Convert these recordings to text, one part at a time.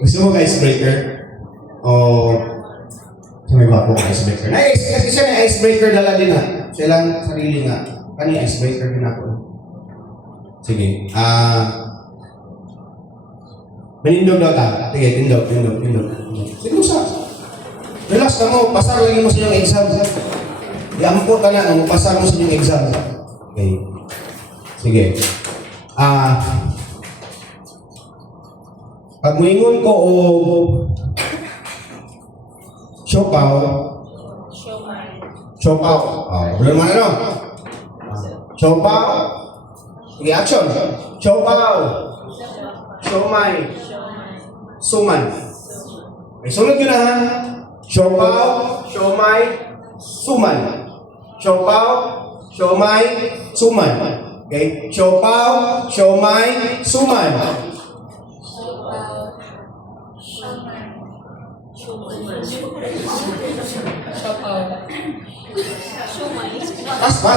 Gusto mo ka icebreaker? O may gwapo ka icebreaker? Kasi siya may icebreaker dala din ha. Siya lang sarili nga. Kani icebreaker din ako. Sige. Manindog daw ka. Sige, tindog. Sige mo sa. Relax na mo. Pasar lagi mo sa inyong exam. Iampo ka na. Pasar mo sa inyong exam. Okay. Sige. Pag muingon ko o siopaw. Siopaw. Bulan mo na no? Siopaw. Sige, action. Siopaw. Siomay. Suman. Okay, sunod yun na ha. Siopaw, siomay, suman. Siopaw, siomay, suman. Okay? Siopaw, siomay, suman. Pas.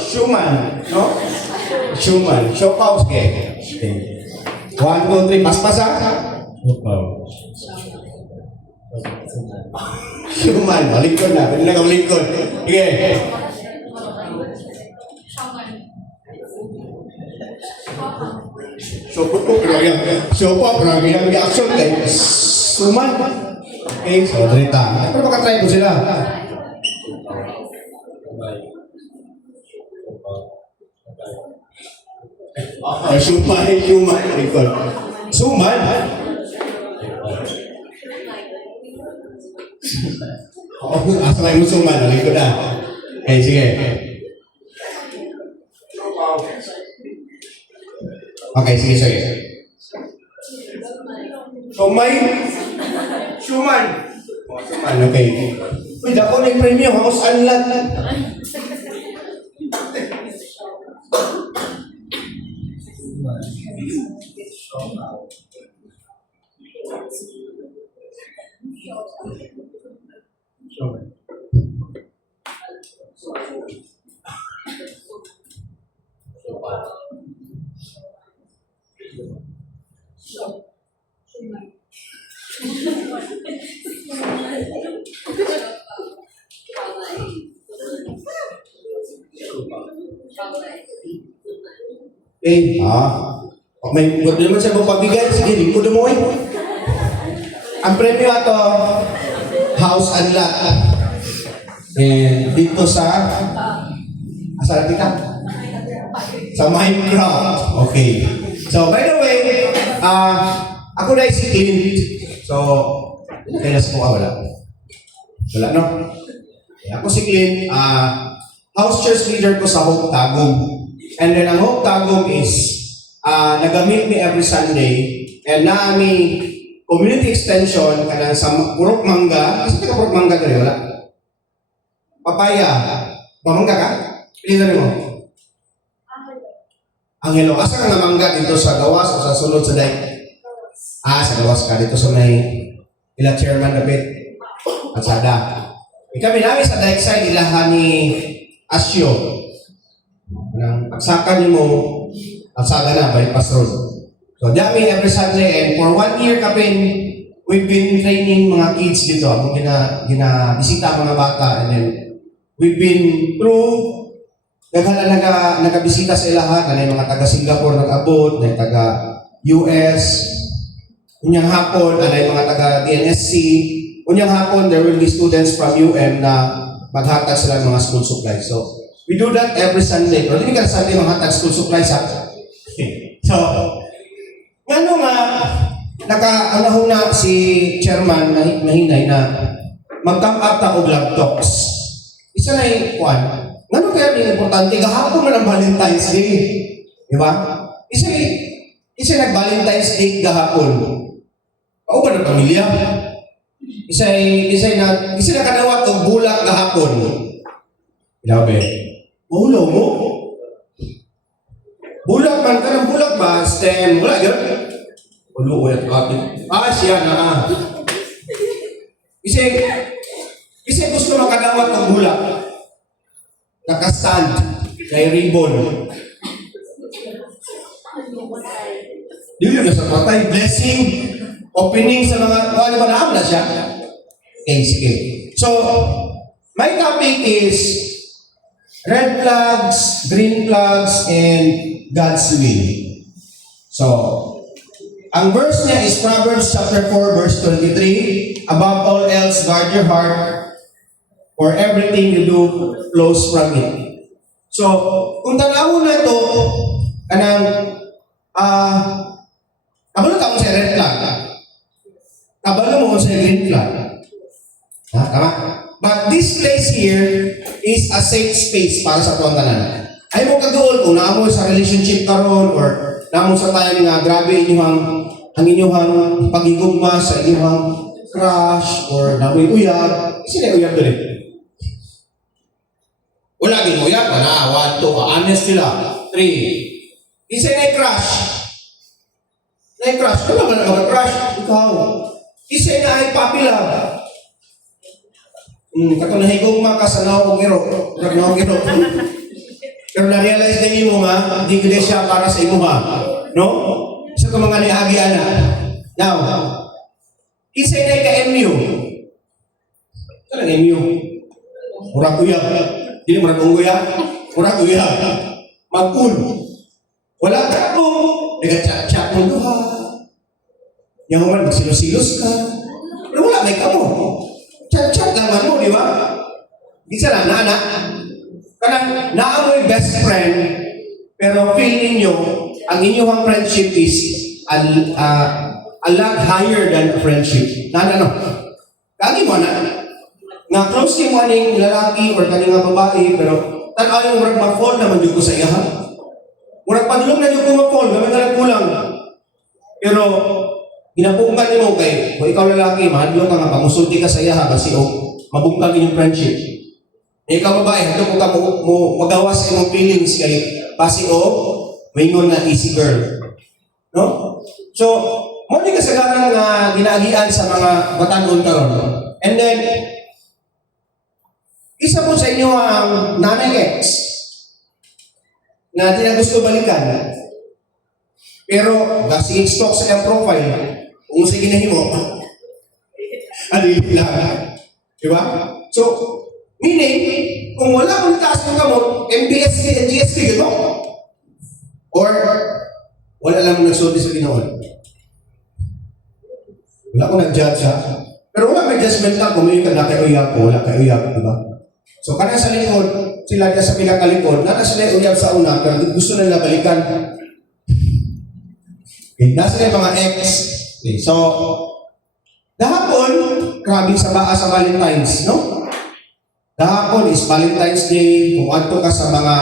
Shuman, no? Shuman. Siopaw, sige. 1, 2, 3. Pas ha? Shuman. Lingkod na. Pwede na kang lingkod. Sige. Siopaw, pero yung reaction kay suman. Okay, so drita. Pero makatry ko sila. Suman. Lingkod. Suman. Asal mo suman. Lingkod na. Okay, sige. Okay, sige. Shuman, okay. Uy, dako na yung premyo. Haos anlat. May good naman siya mong pagbigay. Sige, lingkod mo eh. Ang premyo ato, house and lot. And dito sa asa natin ka? Sa Minecraft. Okay. So, by the way, ako na si Clint. So, kaya sa mukha wala. Wala, no? Ako si Clint. House church leader ko sa Hope Tagum. And then ang Hope Tagum is nagamit mi every Sunday. And naami community extension kanang sa Purok Mangga. Kasi ka Purok Mangga dali wala? Papaya. Mamangga ka? Pilihan mo. Angelo. Asa ka nga mangga dito sa gawas o sa sulod sa day? Sa gawas ka. Dito sa may ila chairman David. Atsada. Kami namin sa Dike side ilahan ni Asyo. Pagsakan mo, asaga na, bypass road. So, dami every Sunday, and for 1 year we've been training mga kids dito. Among ginabisita mga bata, and then we've been through, nagabisita sa ilahan, na yung mga taga Singapore nag-abot, na yung taga US, unyang hapon, na yung mga taga DNSC, unyang hapon, there will be students from UM na maghatag sila ng mga school supplies. So, we do that every Sunday. Pero hindi ka Sunday maghatag school supplies ha. So, ngano nga, nakaanahon na si chairman mahinay na mag-come up na og love talks. Isa na yung kwan. Ngano kaya yung importante? Gahapon na ng Valentine's Day. Di ba? Isa nag-Valentine's Day gahapon. O ba ng pamilya? Isa na kanawat og bulak gahapon. Grabe. Mahulaw mo? Bulak man ka ng bulak ba? Stem. Wala yun. Ulo, uyat kapit. Siya na. Kasi gusto makadawat ng bulak. Nakastand. Kay ribbon. Dili na sa patay. Blessing. Opening sa mga, ano ba naam na siya? Okay, sige. So, my topic is red flags, green flags, and God's will. So, ang verse niya is Proverbs chapter 4 verse 23. Above all else, guard your heart, for everything you do flows from it. So, kung tanaw na ito, kanang, kabalo ka mo sa red flag. Kabalo mo sa green flag. Tama? But this place here is a safe space para sa tuwang tanan. Ay mo kagool kung naamo sa relationship karon or naamo sa tayo nga grabe ang inyong pagigugma sa inyong crush or namoy uyab. Sino uyab doon? Wala din uyab ka na. 1, 2, honest sila. 3. Isa na crush. Na-crush. Kung naman mag-crush, ikaw. Isa na ay puppy love. Kato na higugma ka sa naong iro. Pero na-realize din mo nga, di ko siya para sa imo ha. No? Isa ko mga niagi ana. Now, isa na ka-MU. Ito lang MU. Murag uyab. Hindi murag uyab. Murag uyab. Mag-un. Wala ka po. Nag-chat-chat mo duha. Yung man, magsilos-silos ka. Pero wala, may ka mo. Chat-chat naman mo, di ba? Isa lang, naanak. Kanang naamoy best friend, pero feel ninyo, ang inyong friendship is a lot higher than friendship. Ano? Kagi mo na, nga close kayo mo aning lalaki or kaning nga babae, pero tanaw yung murag mag-fall naman dito ko sa iya. Murag padulong na dito ko mag-fall, gamit na lang kulang. Pero, ginabungkan niyo mo kay, kung ikaw lalaki, mahadlong ka nga, pamusulti ka sa iya, kasi mabungkan inyong friendship. Ikaw babae, ito kung ka mo magawa sa iyong feelings kay pasi maingon na easy girl. No? So, mo ni kasagaran nga ginaagian sa mga batanon karon. And then, isa po sa inyo ang nanay ex na di na gusto balikan. Pero, kasi stalk sa iyong profile, kung sige na mo, alili lang. Diba? So, meaning, kung wala kong taas ng kamot, MBSD and GST, gano? Or, wala lang mong nagsulti sa Pinoon. Wala akong nag-judge ha. Pero wala may judgment lang kung may ka na kayo uyab o wala kayo uyab, diba? So, kanang sa likod, sila sa pinakalikod, nasa sila uyab sa una, pero gusto nila balikan. Okay, nasa sila mga ex. Okay, so, dahapon, grabe sa baa sa Valentine's, no? Dahapon is Valentine's Day, kung ato ka sa mga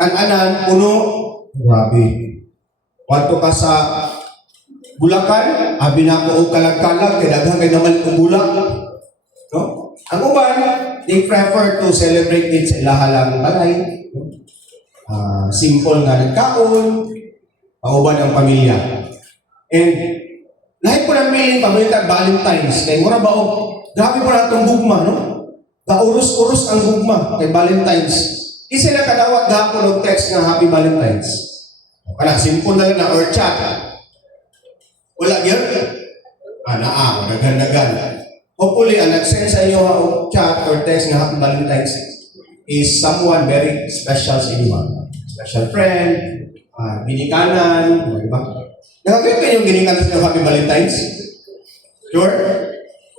kananan, puno, grabe. Kung ato ka sa Bulacan, abi na ko o kalag-kalag, kaya daghang kayo naman kong bulak. No? Ang uban, they prefer to celebrate it sa ilahalang balay. Simple nga nagkaon, pauban ang pamilya. And, lahat po ng feeling, pamilya Valentine's, kaya mura ba grabe po na itong gugma, no? Gaurus-urus ang gugma kay Valentine's. Isa na kadawat gahapon og text nga Happy Valentine's. Kana simple na lang na or chat. Wala gyud. Naghandagan. Hopefully ang nag-send sa inyo ang chat or text nga Happy Valentine's is someone very special sa inyo. Special friend, ginikanan, di ba? Nakakita kayo yung ginikanan sa Happy Valentine's? Sure?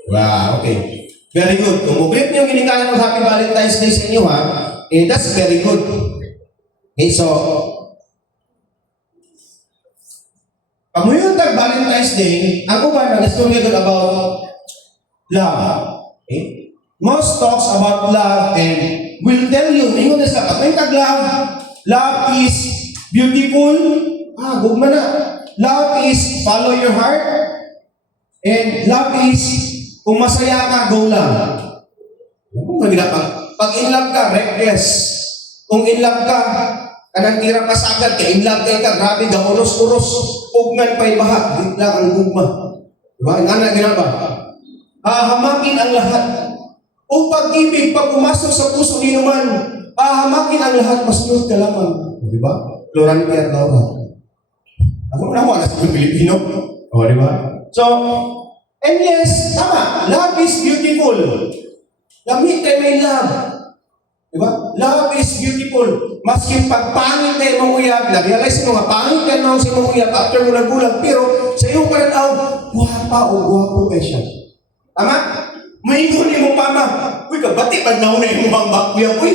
Wow, okay. Very good. Kung mugrit niyo ginikanan ng Happy Valentine's Day sa inyo that's very good. Okay, so, pag Valentine's Day, ako ba nag-discover about love? Okay? Most talks about love and will tell you, ingon na sa pag love is beautiful. Gugma na. Love is follow your heart. And love is kung masaya ka, go lang. Pag in love ka, reckless. Kung in love ka, Kanang tira pasagad, kay inlag kay ka, grabe, gauros-uros, ugnan pa'y baha, bigla ang gugma. Diba? Ang anak ginaba. Hahamakin ang lahat. O pag-ibig, pag pumasok sa puso ni naman, hahamakin ang lahat, mas niyot ka lamang. Diba? Loran kaya daw. Ako naman na sa Pilipino. O, diba? So, and yes, tama, love is beautiful. Lamig kayo may love. Diba? Love is beautiful. Maski pagpangit kayo mong uyab, na-realize mo nga, pangit kayo nang si mong uyab after mo nagbulag, pero sa iyong karanaw, guwapa o guwapo kayo siya. Tama? Maingon ni mong mama, uy, kabati, pag nauna yung mga bakuyab, uy.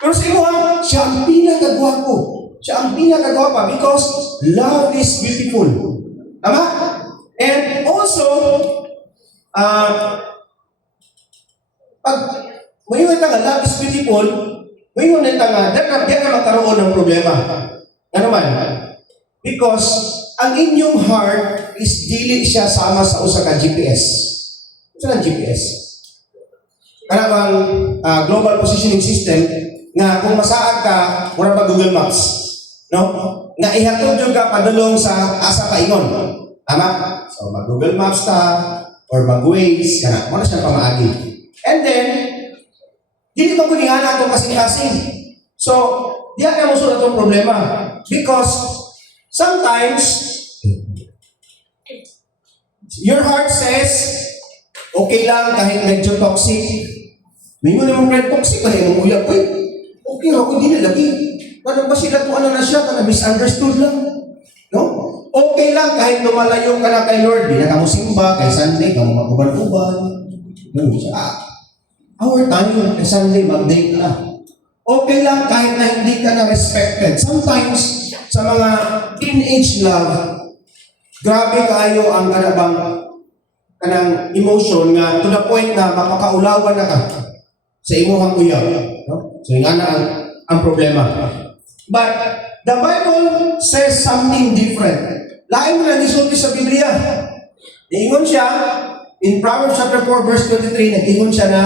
Pero sa iyo, siya ang pinakagwapo. Siya ang pinakagwapa because love is beautiful. Tama? And also, pag ngayon nga love is beautiful, ngayon nga diyan na magkaroon ng problema. Ano man? Because ang inyong heart is dili siya sama sa usa ka GPS. Ano ang GPS? Kanang global positioning system nga kung masaag ka, mura pa Google Maps. No? Nga ihatod yung ka padulong sa asa ka ingon. Tama? So mag-Google Maps ta or mag-Waze, kana mo na siya pamaagi. And then dili pa ko ni ana itong kasing-kasing. So, diyan na mo sulat itong problema. Because, sometimes, your heart says, okay lang kahit medyo toxic. May mo naman kahit toxic, kahit mong uyap, okay ako, hindi na lagi. Ano ba sila kung ano na siya, na misunderstood lang. No? Okay lang kahit lumalayo ka na kay Lord, di na ka mo simba, kay Sunday, ka mo maguban-uban. No, our time, Sunday, mag-date na. Okay lang kahit na hindi ka na respected. Sometimes, sa mga teenage love, grabe kayo ang kanang emotion nga to the point na mapakaulawan na ka sa imuhang uyab. No? So, yun na ang problema. But, the Bible says something different. Lain mo na nisulti sa Biblia. Niingon siya, in Proverbs chapter 4, verse 23, nag-ingon siya na,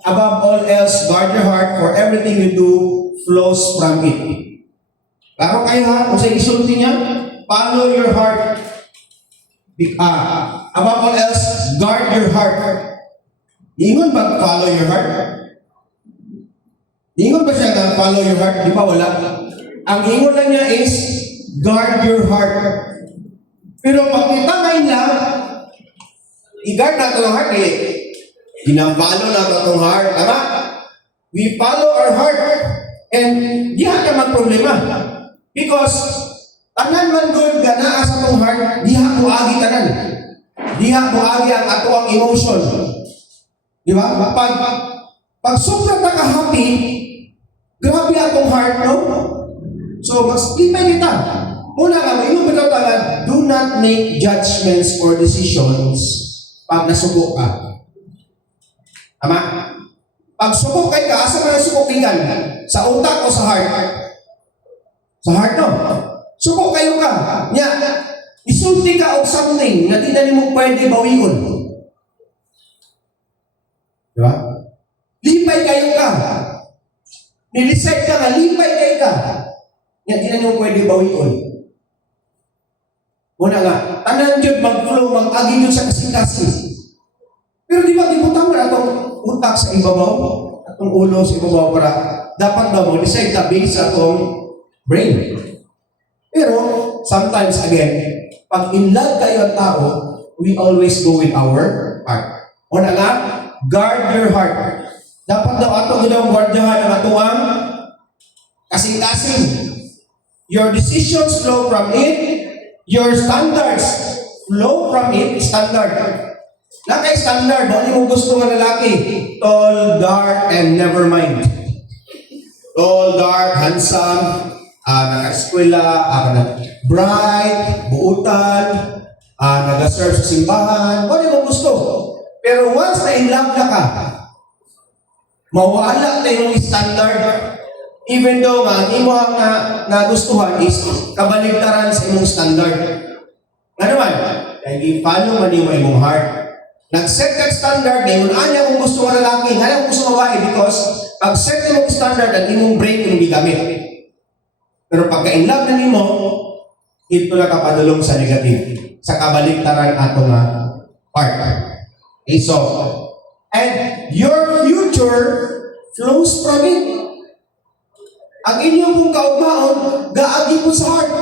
above all else, guard your heart, for everything you do flows from it. Klaro kayo ha? Kung sa isulti niya, follow your heart. Above all else, guard your heart. Ingon ba follow your heart? Ingon ba siya na follow your heart? Di ba wala? Ang ingon lang niya is, guard your heart. Pero pag kita ngayon lang, i-guard natin ang heart eh. Ginambalo na itong heart. Tama? We follow our heart. And diha ka magproblema. Because tanan man good nga naa sa itong heart, diha mo agi tanan. Diha mo agi ang ato ang emotion. Di ba? Pag sobra ka happy, grabe atong heart, no? So, mas ipay kita. Una nga, yung bitaw tagad, do not make judgments or decisions pag nasuko ka. Tama? Pag subok kay ka, asa man ang subukingan? Sa utak o sa heart? Sa heart, no? Subok kayo ka. Nya, isulti ka o something na di na mo pwede bawion. Diba? Lipay kayo ka. Nilisay ka nga, lipay kayo ka. Nya, di na mo pwede bawion. Muna nga, tanan yun mag-flow, mag-agi yun sa kasing-kasing. Pero di ba, ibutang mo na itong utak sa ibabaw, atong ulo sa ibabaw para dapat daw mo decide na based sa atong brain. Pero, sometimes again, pag in love tayo ang tao, we always go with our heart. Una nga, guard your heart. Dapat daw atong ilang guardahan ang atuang kasing-kasing. Your decisions flow from it, your standards flow from it, standard. Na kay standard, ano mo gusto ng lalaki? Tall, dark, and never mind. Tall, dark, handsome, naka-eskwela, bright, buutan, nag-serve sa simbahan, ano mo gusto? Pero once na in love na ka, mawala na yung standard. Even though ang imo ang nagustuhan is kabaligtaran sa imong standard. Nga naman, kaya i-follow man yung imong heart. Nag-set ka standard, ngayon anya kung gusto mo lalaki, anya kung gusto mo babae, because pag set mo standard, ang imong brain yung gigamit. Pero pagka in love na nimo, ito na kapadulong sa negative. Sa kabaliktaran ato nga heart. Okay, so, and your future flows from it. Ang inyong kung kaugmaon, gaagi po sa heart.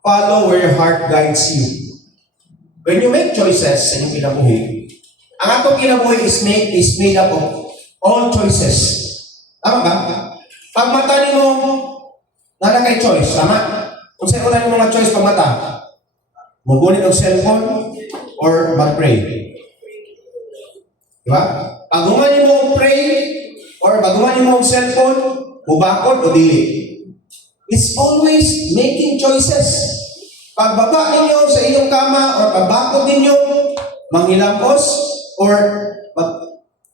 Follow where your heart guides you. When you make choices sa inyong kinabuhi, ang atong kinabuhi is made up of all choices. Tama ba? Pag mata ni mo, nara kay choice, tama? Kung sa'yo na yung mga choice pag mata, magunit ng cellphone or mag-pray. Diba? Pagungan mo pray or baguhan mo ang cellphone, bubakod o dili. It's always making choices. Pagbaba ninyo sa inyong kama or pagbakod ninyo, manghilapos or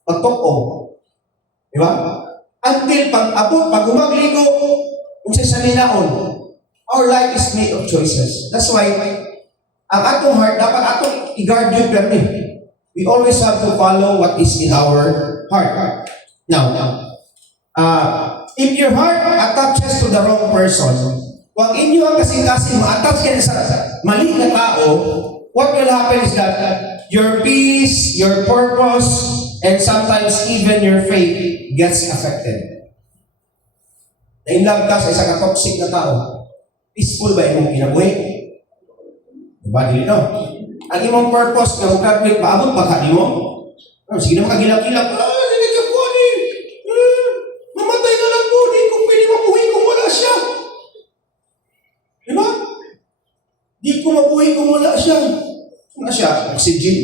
magtukong. Diba? Until pag-abot, pag umagligo, kung sa ninaon, our life is made of choices. That's why, ang atong heart, dapat atong i-guard yun permi. We always have to follow what is in our heart. Now, if your heart attaches to the wrong person, kung inyo ang kasing-kasing ma-attach kayo sa mali na tao, what will happen is that your peace, your purpose, and sometimes even your faith gets affected. Na-inlove ka sa isang toxic na tao, peaceful ba imong kinabuhi? Diba, dili no? Ang imong purpose na mag-graduate, maabot ba ka mo? Sige naman kagilak-kilak, hindi ka po mamatay na lang po, di ko pwede mabuhay kung wala siya. Diba? Di ko mabuhay kung wala siya. Wala siya, oxygen.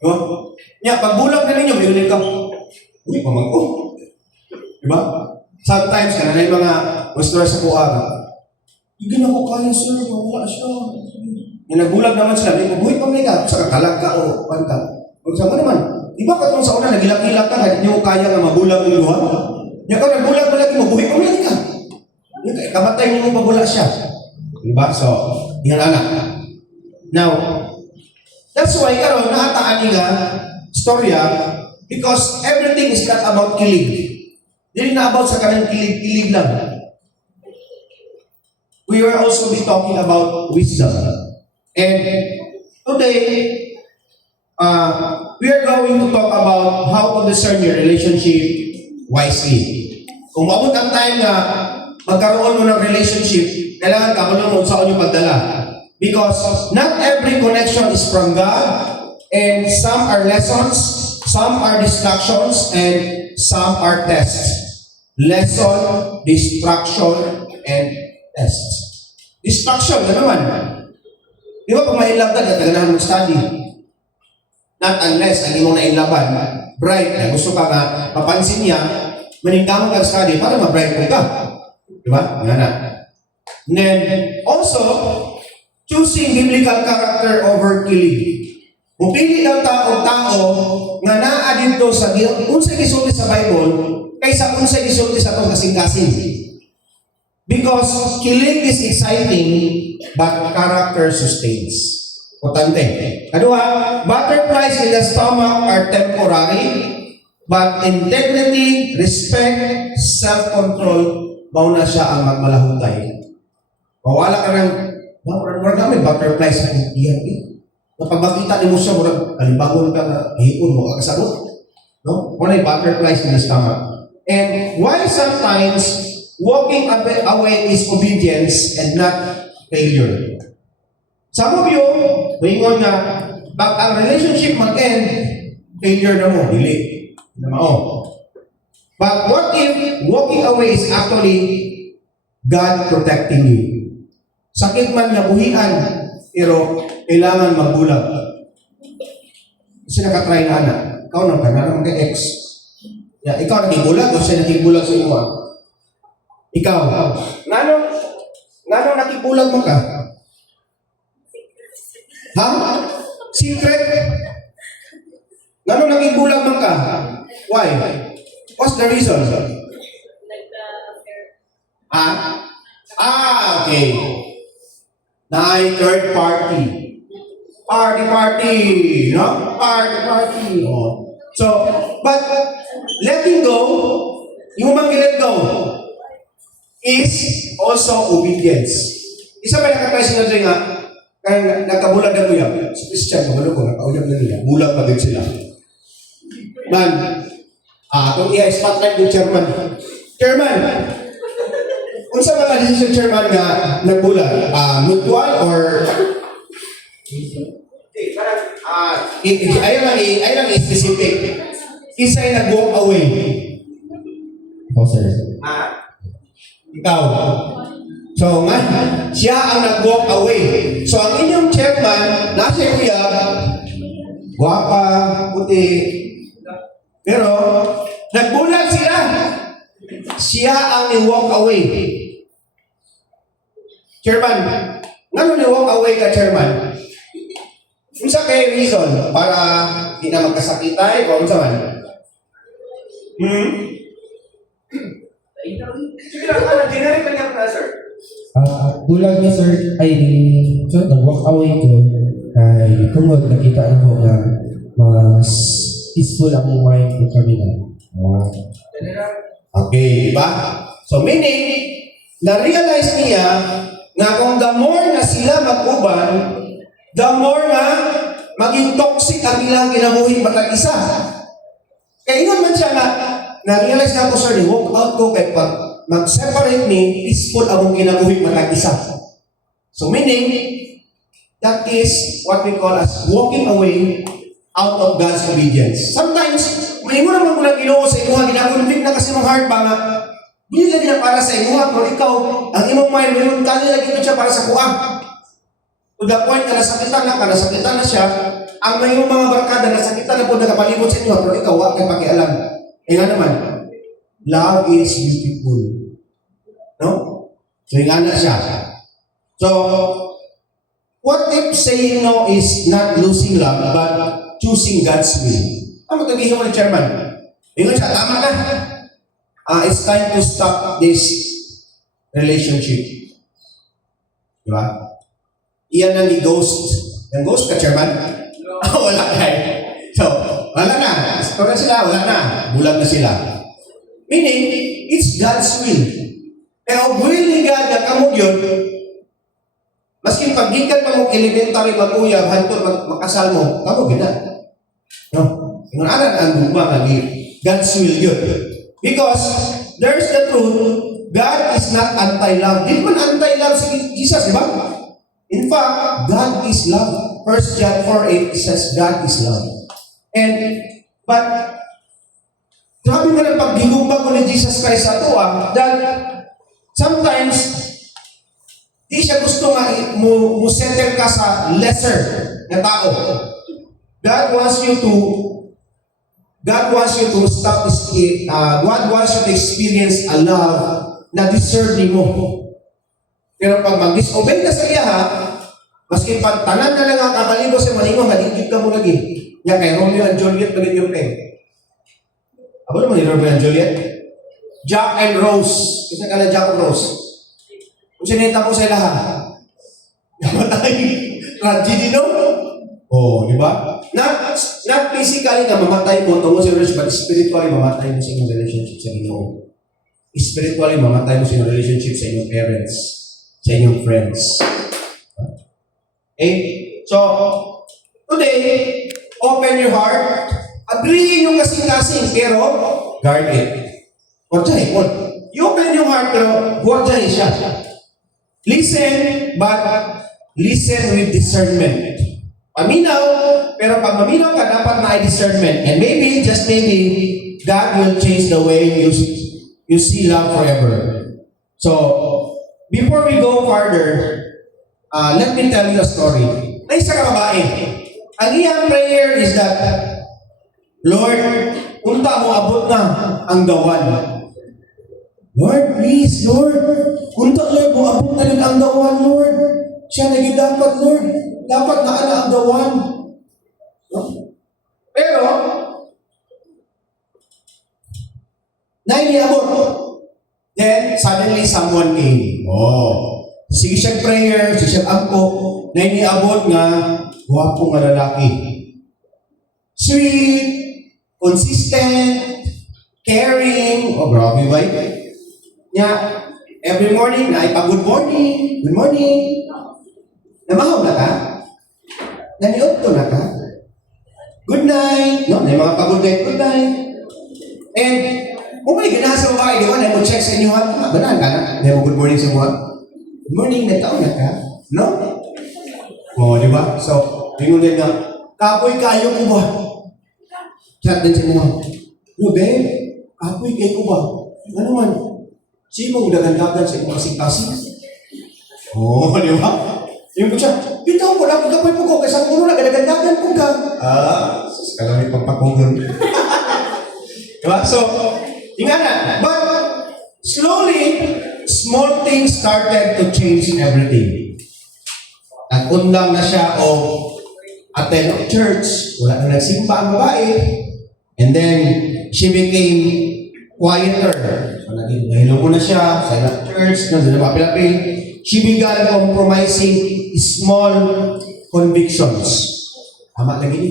Diba? Nga, pag bulag na ninyo, may ulit ka, uy, pamangko. Diba? Sometimes, kananay mga restore sa kuwag, hindi na ko kaya, sir, wala siya. Yung nagbulag naman sila, may mabuhay pa may ka, sa kakalag ka o pan ka. Kung saan mo naman, di ba katong sa una, nagilak-ilak ka, hindi mo kaya nga mabulag ng luha? Yung ka nagbulag mo lagi, mabuhay pa may ka. Yung kamatay mo pabula siya. Di ba? So, yan anak. Now, that's why karon naataan nga storya because everything is not about kilig. Dili na about sa kanang kilig-kilig lang. We will also be talking about wisdom. And today, we are going to talk about how to discern your relationship wisely. Kung maabot ang time na magkaroon mo ng relationship, kailangan ka malunod sa inyong pagdala. Because not every connection is from God, and some are lessons, some are distractions, and some are tests. Lesson, distraction, and tests. Distraction, ano naman? Di ba kung ma-inlove ka, gaganahan mag-study? Not unless ang imong na-inlaban, bright, na gusto ka nga mapansin niya, maningkamang ka study para ma-bright mo ka. Di ba? Nga na. And then, also, choosing biblical character over kilig. Mupili ng tao nga naa dito sa unsay gisulti sa Bible kaysa unsay gisulti sa atong kasing-kasing. Because kilig is exciting, but character sustains. Importante. Kadua, butterflies in the stomach are temporary, but integrity, respect, self-control, mauna siya ang magmalahutay. Mawala ka ng, wala namin butterflies sa iyan. Kapag makita ni mo siya, halimbawa ka na hipon mo, kakasarot. No? Wala yung butterflies in the stomach. And why sometimes walking away is obedience and not failure? Some of you, mayroon nga, pag ang relationship mag-end, failure na mo, dili. But what if walking away is actually God protecting you? Sakit man niya buhian, pero kailangan magbulag. Kasi nakatry na anak. Ikaw na naman kay ex. Yeah, ikaw nakibulag o siya nakibulag sa iyo? Ikaw. Nanong nakibulag mo ka? Ha? Secret? Nanong nakibulag mo ka? Why? What's the reason? Okay. Third party. Party, no? Party. Oh. So, but letting go, yung mang let go, is also obedience. Isa pa nakatry sila dyan nga, kaya nagkabulag na kuya. Si Christian, kamalo ko, nakauyab na nila. Bulag pa din sila. Man, itong i-spotlight yung chairman. Chairman, kung sa mga decision chairman nga nagbulag, mutual or ayaw lang i-specific. Isa ay nag-walk away. Ako, sir. Ikaw. So nga, siya ang nag-walk away. So ang inyong chairman, nasa kuya, guwapa, puti. Pero, nagbulag sila. Siya ang i-walk away. Chairman, nga ni-walk away ka, chairman? Unsa kay reason para di na magkasakitay o unsa man? Sige lang, generic lang yan, sir. Bulag niya, sir, ay so, nag-walk away ko ay tungod nakita na ko na mas peaceful ang mind ko kami na. Okay, di ba? So meaning, na-realize niya nga kung the more na sila mag-uban, the more na maging toxic ang ilang kinabuhi matag isa. Kaya ingon man siya na-realize na ako, sir, walk out ko kay pag mag-separate ni, peaceful akong kinabuhi matag isa. So meaning, that is what we call as walking away out of God's obedience. Sometimes, may mo naman kung nag-inoo sa imuha, ginakonflict na kasi mong heart ba nga, hindi lang na para sa imuha, pero ikaw, ang imong mind, may yung tali lagi ito siya para sa kuha. To the point na nasakitan na siya, ang may mga barkada nasakitan na po nagapalibot sa inyo, pero ikaw, wag kang pakialam. Eh nga naman, love is beautiful. No? So, nga na siya. So, what if saying no is not losing love, but choosing God's will? Ano magkagihin mo ni chairman? Ingon siya, tama na. It's time to stop this relationship. Di ba? Iyan ang i-ghost. Ang ghost ka, chairman? No. Wala na eh. So, wala na. Istorya sila, wala na. Bulag na sila. Meaning, it's God's will. Pero will ni God na kamog yun, maskin pagdikan pa mong elementary mag-uyab, hantod makasal mo, kamog yun na. No? Yung anan ang gumang God's will yun. Because, there's the truth, God is not anti-love. Di man anti-love si Jesus, di ba? In fact, God is love. 1 John 4:8 says, God is love. But, grabe nga ng paghigugma ko ni Jesus Christ sa ito, that sometimes, di siya gusto nga mo-settle ka sa lesser na tao. God wants you to stop this, God wants you to experience a love na deserve mo. Pero pag mag-disobey ka sa iya, maski pag tanan na lang ang kabalibo sa maningo, haligid ka mo lagi. Yan kay Romeo and Juliet, bagay yung pen. Abo naman ni Romeo and Juliet? Jack and Rose. Isa ka na Jack and Rose. Kung sinita ko sa ilaha, namatay. Tragedy, no? Oh, di ba? Not physically na mamatay mo tungkol sa relationship, but spiritually mamatay mo sa inyong relationship sa Ginoo. Spiritually mamatay mo sa inyong relationship sa inyong parents, sa inyong friends. Okay? So, today, open your heart. Agreein yung kasing-kasing, pero guard it. Huwag dyan eh. You open your heart, pero huwag dyan siya. Listen, but listen with discernment. Paminaw, pero pag maminaw ka, dapat na ay discernment. And maybe, just maybe, God will change the way you see love forever. So, before we go further, let me tell you a story. Ay, isa ka babae. Ang iyang prayer is that, Lord, unta mo abot na ang gawan. Lord, please, Lord. Unta, Lord, mo abot na rin ang gawan, Lord. Siya naging dapat, Lord. Dapat na ang gawan. No? Pero, nainiabot. Then, suddenly, someone came. Oh. Sige siyang prayer, sige siyang angko, nainiabot nga, guwapo nga lalaki. Sweet, consistent, caring, grabe ba? Nya, Every morning, na ipa-good morning. Good morning. Namahaw na ka? Naniot to na ka? Good night. No, may mga pagod night. Good night. And, kung may ganahan sa babae, di ba? Na mo check sa inyo ha? Ganahan ka na? May mo good morning sa buwan? Good morning, nagtaon na ka? No? Oo, di ba? So, tingnan din na, kapoy kayo ko ba? Chat din sa inyo. No, babe, kapoy kayo ko ba? Ano man? Sino mo dagan-dagan sa inyong kasing-kasing? Oo, di ba? Yung po siya, bitaw ko na, pagkapoy po ko, kasi ang ulo na, dagan-dagan po ka. Sus, kalamit pagpakunggan. Diba? So, ingat na. But, slowly, small things started to change everything. Nag-undang na siya o attend of church. Wala na nagsimba ang babae. And then, she became quieter. So, naging nahilo na siya sa ilang church, na mapilapil. She began compromising small convictions. Tama lagi ni.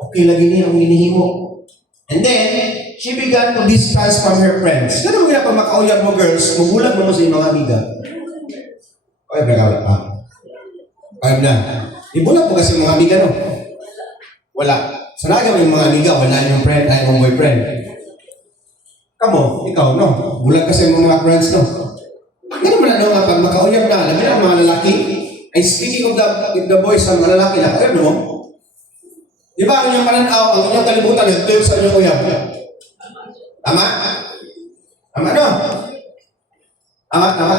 Okay lagi ni ang hinihimo. And then, she began to distance from her friends. Ganun mo gina pag makauyab mo girls, magulat mo sa iyong mga amiga. Okay, break pa. Ayun na. Ibulat mo kasi mga amiga, no? Wala. Sanaga mo yung mga amiga, wala yung friend, ay yung boyfriend. Kamo, ikaw, no? Bulat kasi yung mga friends, no? Ganun mo na daw nga pag makauyab na, alam mo na ang mga lalaki, ay speaking of the boys, ang mga lalaki na, ayun, no? Di ba, ang inyong pananaw, ang inyong kalibutan, yung tuyo sa inyong uyab. Tama? Tama, no? Tama.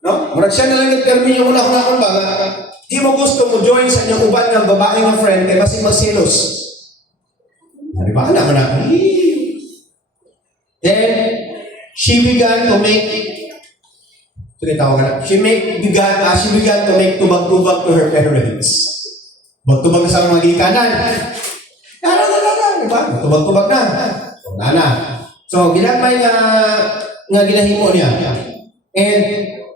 No? Murag siya na lang yung terminyo muna kung ba, di mo gusto mo join sa inyong uban ng babae ng friend, kaya kasi magsilos. Di ba, anak mo na? Then, she began to make, she began to make tubag-tubag to her parents. Tubag na sa mga gikanan. Diba? Tubag-tubag na. So, nana. So, ginagmay nga ginahimo niya. And,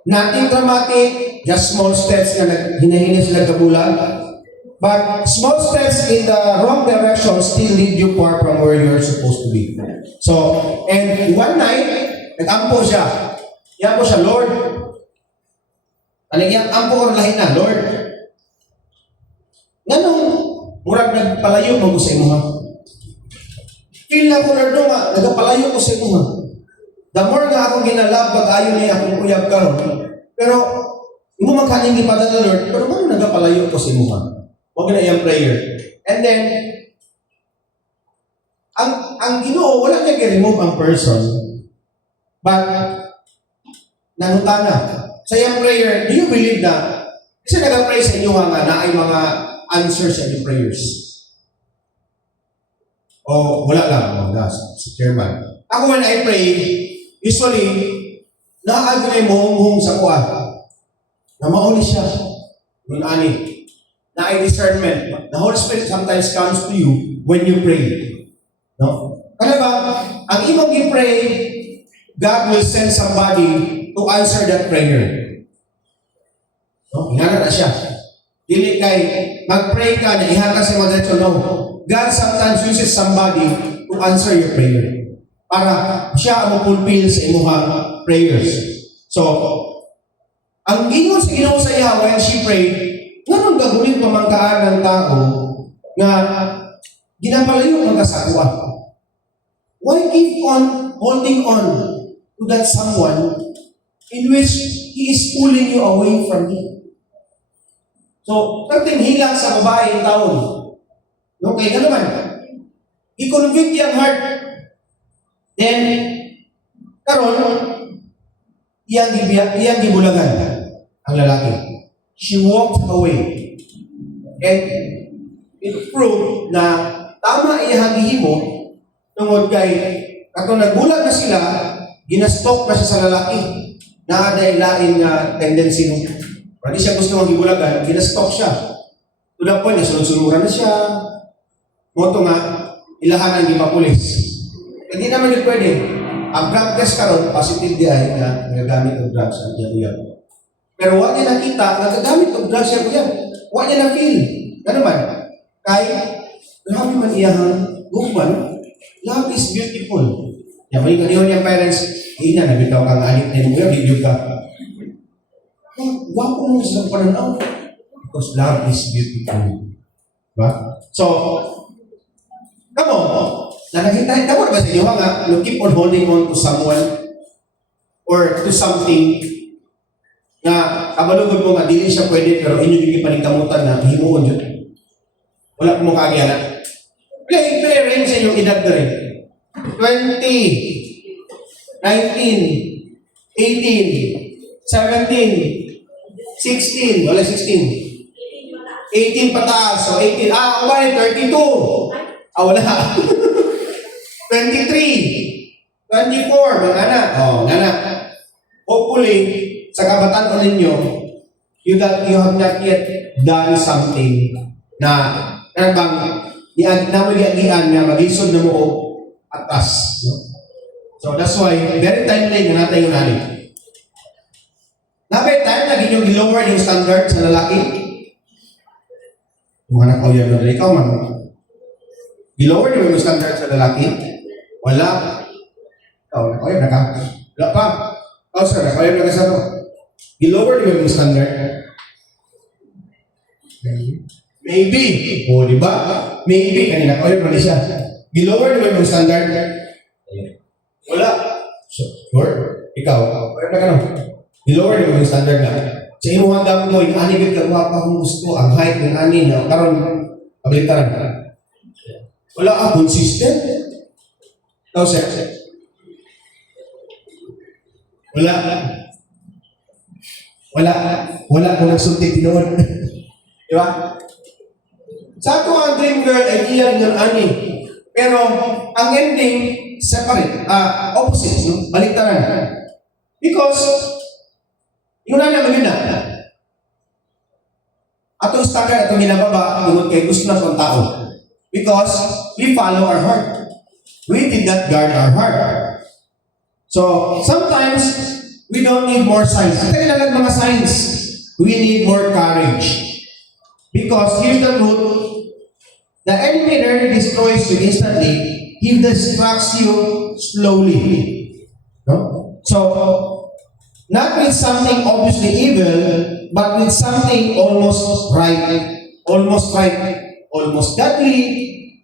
nothing dramatic, just small steps na hinahinay sila kabulan. But, small steps in the wrong direction still lead you far from where you're supposed to be. So, and one night, nag-ampo siya. Yan po siya, Lord. Anong ampo or lahin na, Lord. Ganun, murag nagpalayo mo sa imo ha. Feel na ko Lord nga, nagpalayo ko sa imo ha. The more nga akong ginalab, pag-ayo niya akong uyab karon. Pero, imo man kaning ipadala Lord, pero man nagpalayo ko sa imo ha. Huwag na iyang prayer. And then, ang Ginoo, wala niya i-remove ang person. But, nanutana. Sa iyang prayer, do you believe na, kasi nag-pray sa inyo nga na ay mga answers sa inyong prayers? O wala lang, si chairman. Ako when I pray, usually, naagay mo sa kuha. Na mauli siya. Nun ani. Na ay discernment. The Holy Spirit sometimes comes to you when you pray. No? Kaya ba, ang imong gi-pray, God will send somebody to answer that prayer. No? Ingana na siya. Dili kay mag-pray ka na ihaka sa mga diretso. No. God sometimes uses somebody to answer your prayer. Para siya ang fulfill sa imuhang prayers. So, ang ingon sa Ginoo sa iya when she prayed, nga gagunin pamangkaan ng tao nga ginapalayo ang kasakwa. Why keep on holding on to that someone in which he is pulling you away from him? So, kating hilang sa babae yung taon. No, kaya na naman. I-convict yung heart. Then, karon, iyang gibulagan ang lalaki. She walked away. And it proved na tama iyang gihimo tungod kay kato nagbulag na sila, ginastok na siya sa lalaki na lain nga tendency nung hindi siya gusto mag-ibulagan, ginastok siya. To the point na sunod-sunuran na siya. Moto nga, ilahan ang ipapulis. Hindi naman yun pwede. Ang drug test karon positive di ay na nagagamit ng drugs ang iyang. Pero huwag niya nakita, nagagamit ng drugs siya kuya. Huwag niya na-feel. Ano man? Kahit, grabe man iyang guman, love is beautiful. Yung mga yun yung parents, ina, nabitaw kang alit na yung video ka. Wapo mo sa pananaw. Because love is beautiful. Diba? So, kamo, nakakita ba sa inyo nga, you keep on holding on to someone or to something na kabalugod mo nga, dili siya pwede, pero inyo yung ipaningkamutan na himuon yun. Wala po mo kagyan. Play sa inyong edad na rin. 20, 19, 18, 17, 16, wala 16. 18 pataas, so 18, umay, 32. Wala. 23, 24, mga anak. Anak. Hopefully, sa kabataan ninyo, you have not yet done something na namulian nga mag-isod na mo atas. No? So that's why, very timely na natin yung nanin. Napay time na ginyong i-lower yung standard sa lalaki. Yung anak ko yan, ikaw man. I-lower yung standard sa lalaki. Wala. Ikaw, ako yan, wala pa. Sir, ako yan, nagkasama. I-lower yung standard. Maybe. Di ba? Maybe. Kanina ko yun, siya. I-lower yung standard. Wala. Sure. Ikaw. Wala ka I-lower yung standard na. Sa imuhang dami ko, yung anigid ka, wapa kong gusto, ang height ng ani na karon pabilitaran ka. Wala consistent. Ikaw, sir. Wala. Wala kung nagsulti tinoon. Di ba? Sa ako ang dream girl ay iyan ng ani. Pero ang ending, separate. Opposite. No? Baliktaran. Because, yung naman yun na. Atong standard, atong ginababa, tungod kay gusto na kong tao. Because we follow our heart. We did not guard our heart. So, sometimes, we don't need more signs. Ang kailangan mga signs. We need more courage. Because here's the truth. The enemy rarely destroys you instantly. He distracts you slowly. No? So, not with something obviously evil, but with something almost right, almost godly,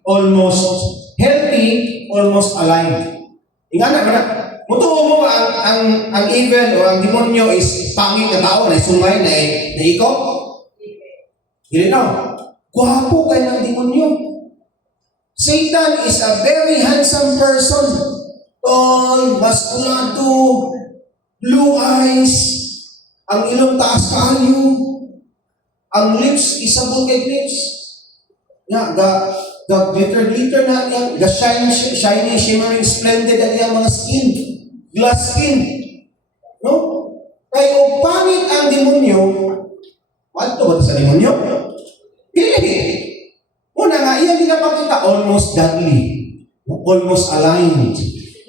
almost healthy, almost alive. Ingana ba na? Mutuo mo ang evil o ang demonyo is pangit na tao na sungay na iko? Hindi no. Gwapo kayo ng demonyo. Satan is a very handsome person. Tall, maskulado, blue eyes, ang ilong taas kayo, ang lips, isabot kay lips. Glitter na yan, shiny, shimmering, splendid ang iyang mga skin, glass skin. No? Kaya pangit ang demonyo, ano ba sa demonyo? Pili. Una nga, iyan pinapakita, almost godly, almost aligned,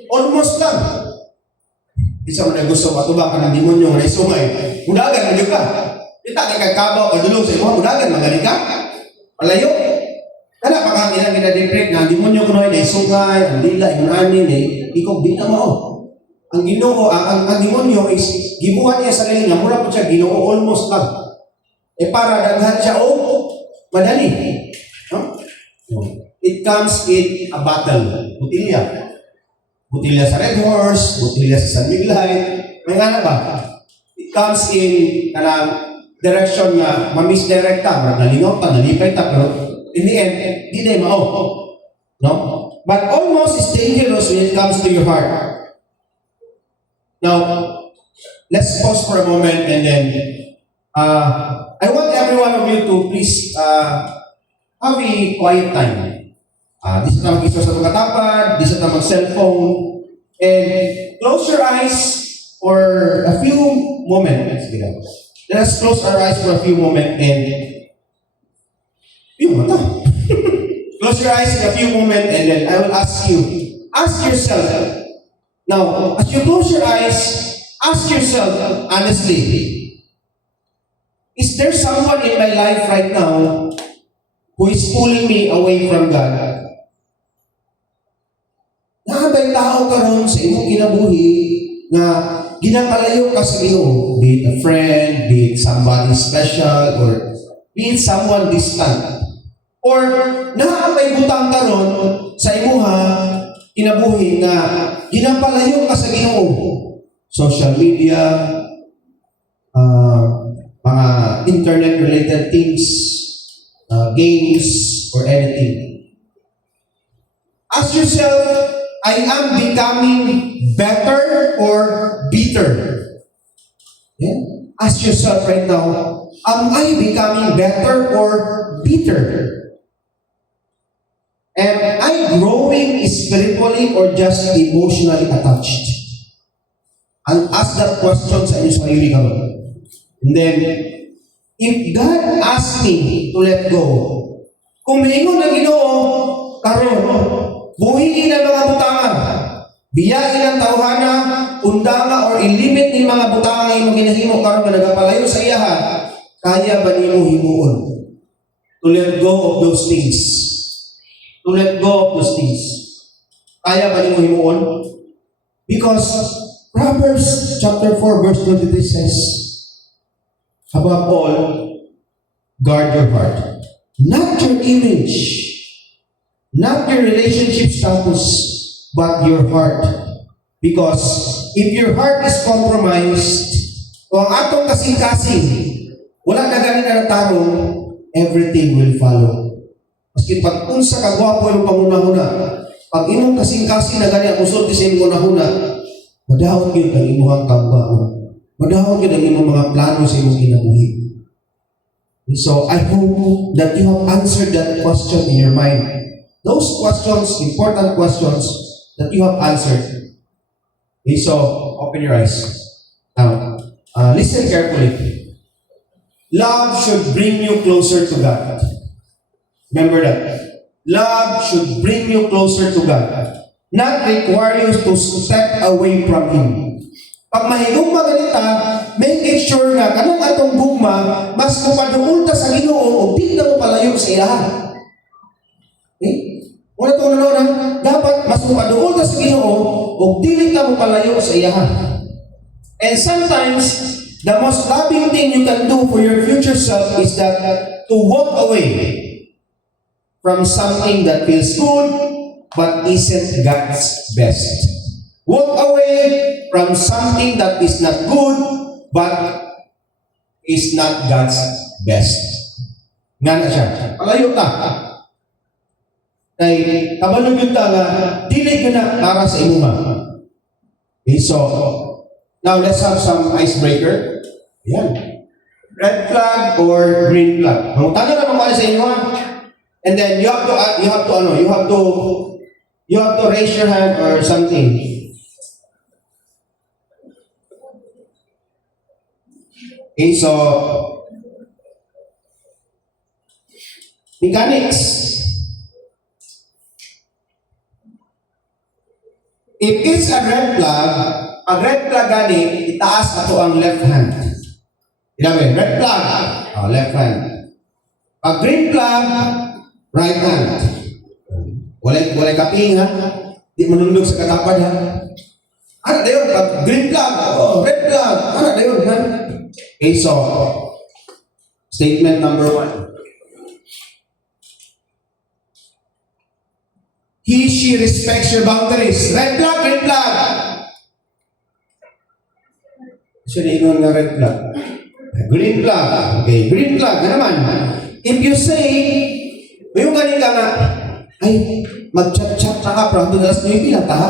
almost lang. Isa mo na gusto matubak ka ng demonyo na isungay. Mudagan na ka. Kita ka kagkabaw o dulong sa imo, mudagan, magaling ka. Palayo. Kaya pa kami na ginadiprik na ang demonyo ko na isungay, ang dila, yung anin, ikaw di na mao. Ang Ginoo, ang demonyo is, gibuhat niya sarili nga, mura po siya, Ginoo almost lang. Para daghan siya, madali. No? It comes in a battle. Butilya. Butilya sa Red Horse, butilya sa San Miguelite, may nga na ba? It comes in direction na mamisdirect ta, marag nalingaw pa, nalipay ta, pero in the end, di na mao. No? But almost is dangerous when it comes to your heart. Now, let's pause for a moment and then I want every one of you to please have a quiet time. Di sa tamang iso sa pagkatapad, di sa tamang cellphone, and close your eyes for a few moments. Let us close our eyes for a few moments and close your eyes for a few moments and then I will ask yourself. Now, as you close your eyes, ask yourself honestly, is there someone in my life right now who is pulling me away from God? Nakabay tao ka karon sa imong kinabuhi nga ginapalayo ka sa Ginoo, be it a friend, be it somebody special, or be it someone distant. Or naapay butang karon sa imuha kinabuhi nga ginapalayo ka sa Ginoo. Social media, mga internet-related things, games, or anything. Ask yourself, I am becoming better or bitter? Yeah? Ask yourself right now, am I becoming better or bitter? Am I growing spiritually or just emotionally attached? And ask that question sa inyong sarili karon. And then, if God asks me to let go, kung maingon na Ginoo, karon, buhiin ang mga butanga, biyain ang tawhana, undanga or ilimit ni mga butanga nga imong ginahimo karon nga nagapalayo sa iyaha, kaya ba nimo himuon to let go of those things? To let go of those things. Kaya ba nimo himuon? Because Proverbs chapter 4 verse 23 says, above all, guard your heart. Not your image, not your relationship status, but your heart. Because if your heart is compromised, kung ang atong kasing-kasing, wala na ganin na tarong, everything will follow. Maski pag unsa ka gwapo yung pangunahuna, pag imong kasing-kasing na gani ang usod sa imong unahuna, madahon yun ang imuhang kambaon. Madahon yun ang imong mga plano sa imong kinabuhi. So I hope that you have answered that question in your mind. Those questions, important questions that you have answered. Okay, so open your eyes. Now, listen carefully. Love should bring you closer to God. Remember that. Love should bring you closer to God, not require you to step away from Him. Pag mahigugma ganita, make it sure nga kanang atong gugma, mas mupaduol ta sa Ginoo o di na mo palayo sa ilaha. Okay? Una itong nanona, dapat mas mupaduol ta sa Ginoo o dili ta mo palayo sa ilaha. And sometimes, the most loving thing you can do for your future self is that to walk away from something that feels good but isn't God's best. Walk away from something that is not good but is not God's best. Nga na siya. Palayo ta. Kay kabalog yun ta nga dili yun na para sa imuha. Okay, so now let's have some icebreaker. Yan. Red flag or green flag. Ang tanong na naman sa inyo ha. And then you have to raise your hand or something. Okay, so mechanics. If it's a red flag gani, itaas ato ang left hand. Ilabi, red flag, left hand. Pag green flag, right hand. Walay kaping ha. Di manundog sa katapad ha. Ano na yun? Pag green flag, red flag, ano na yun ha? Okay, so, statement number 1. He, she respects your boundaries. Red flag, green flag. So, naingon nga red flag. Green flag. Okay, green flag na naman. If you say, may galing ka nga, ay, mag-chat-chat na ka, pero hanggang alas 9 na ta.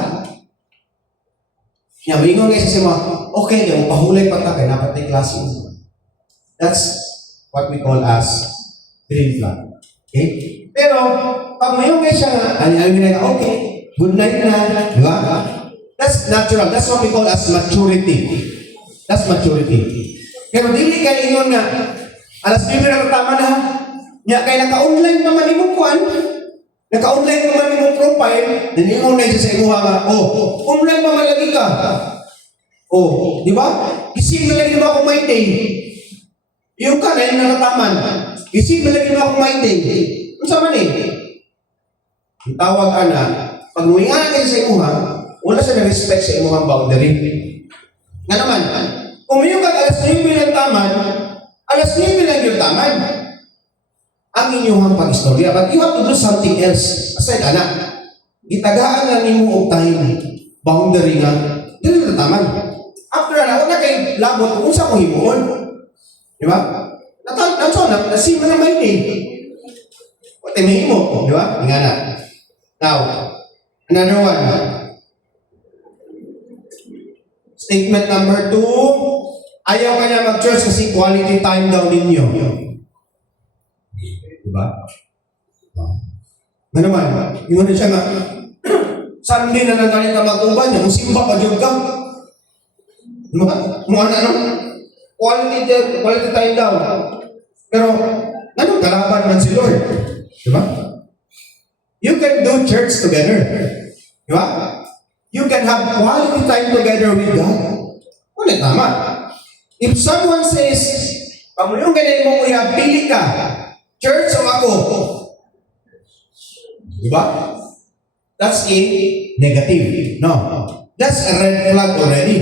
Yan, may ingon kayo sa mga, okay, kaya pahulay pa ta, kaya dapat na klase. That's what we call as green flag. Okay? Pero, pag may kayo siya nga, okay, good night na, di ba? That's natural. That's what we call as maturity. That's maturity. Pero dili kayo ingon nga, alas 9 na tama na, nga kaya naka-online pa man imong kuan, naka-online pa man imong profile, naningon na sa imuha nga, online pa man lagi ka. Di ba? Isip na lagi ba akong my day? Yung ka na yung nakataman. Isip na lagi ba akong my day? Ano sa man eh? Ang tawag ka na, pag umingan kayo sa imuha, wala siya na-respect sa imong boundary. Nga naman, kung yung alas 9 ng taman, alas 9 lang yung taman. Ang inyong pag-istorya. But you have to do something else. Aside, anak, itagaan lang imong time, boundary nga, dili na taman. After na, wala kay labot, kung saan mo himuon. Di ba? Nasima na may day. What ay may himo, di ba? Nga na. Now, another one. Statement number 2, ayaw ka niya mag-church kasi quality time daw ninyo. Diba? Ano naman, yun na siya nga, Sunday na nanggaling ka mag-uban niya, kung simba pa dyan ka. Mga ano? Quality time daw. Pero, anong kalaban man si Lord? Diba? You can do church together. Diba? You can have quality time together with God. Wala tama. If someone says, pamulong ganyan mo kuya, pili ka. Church o ako? Diba? That's a negative. No. That's a red flag already.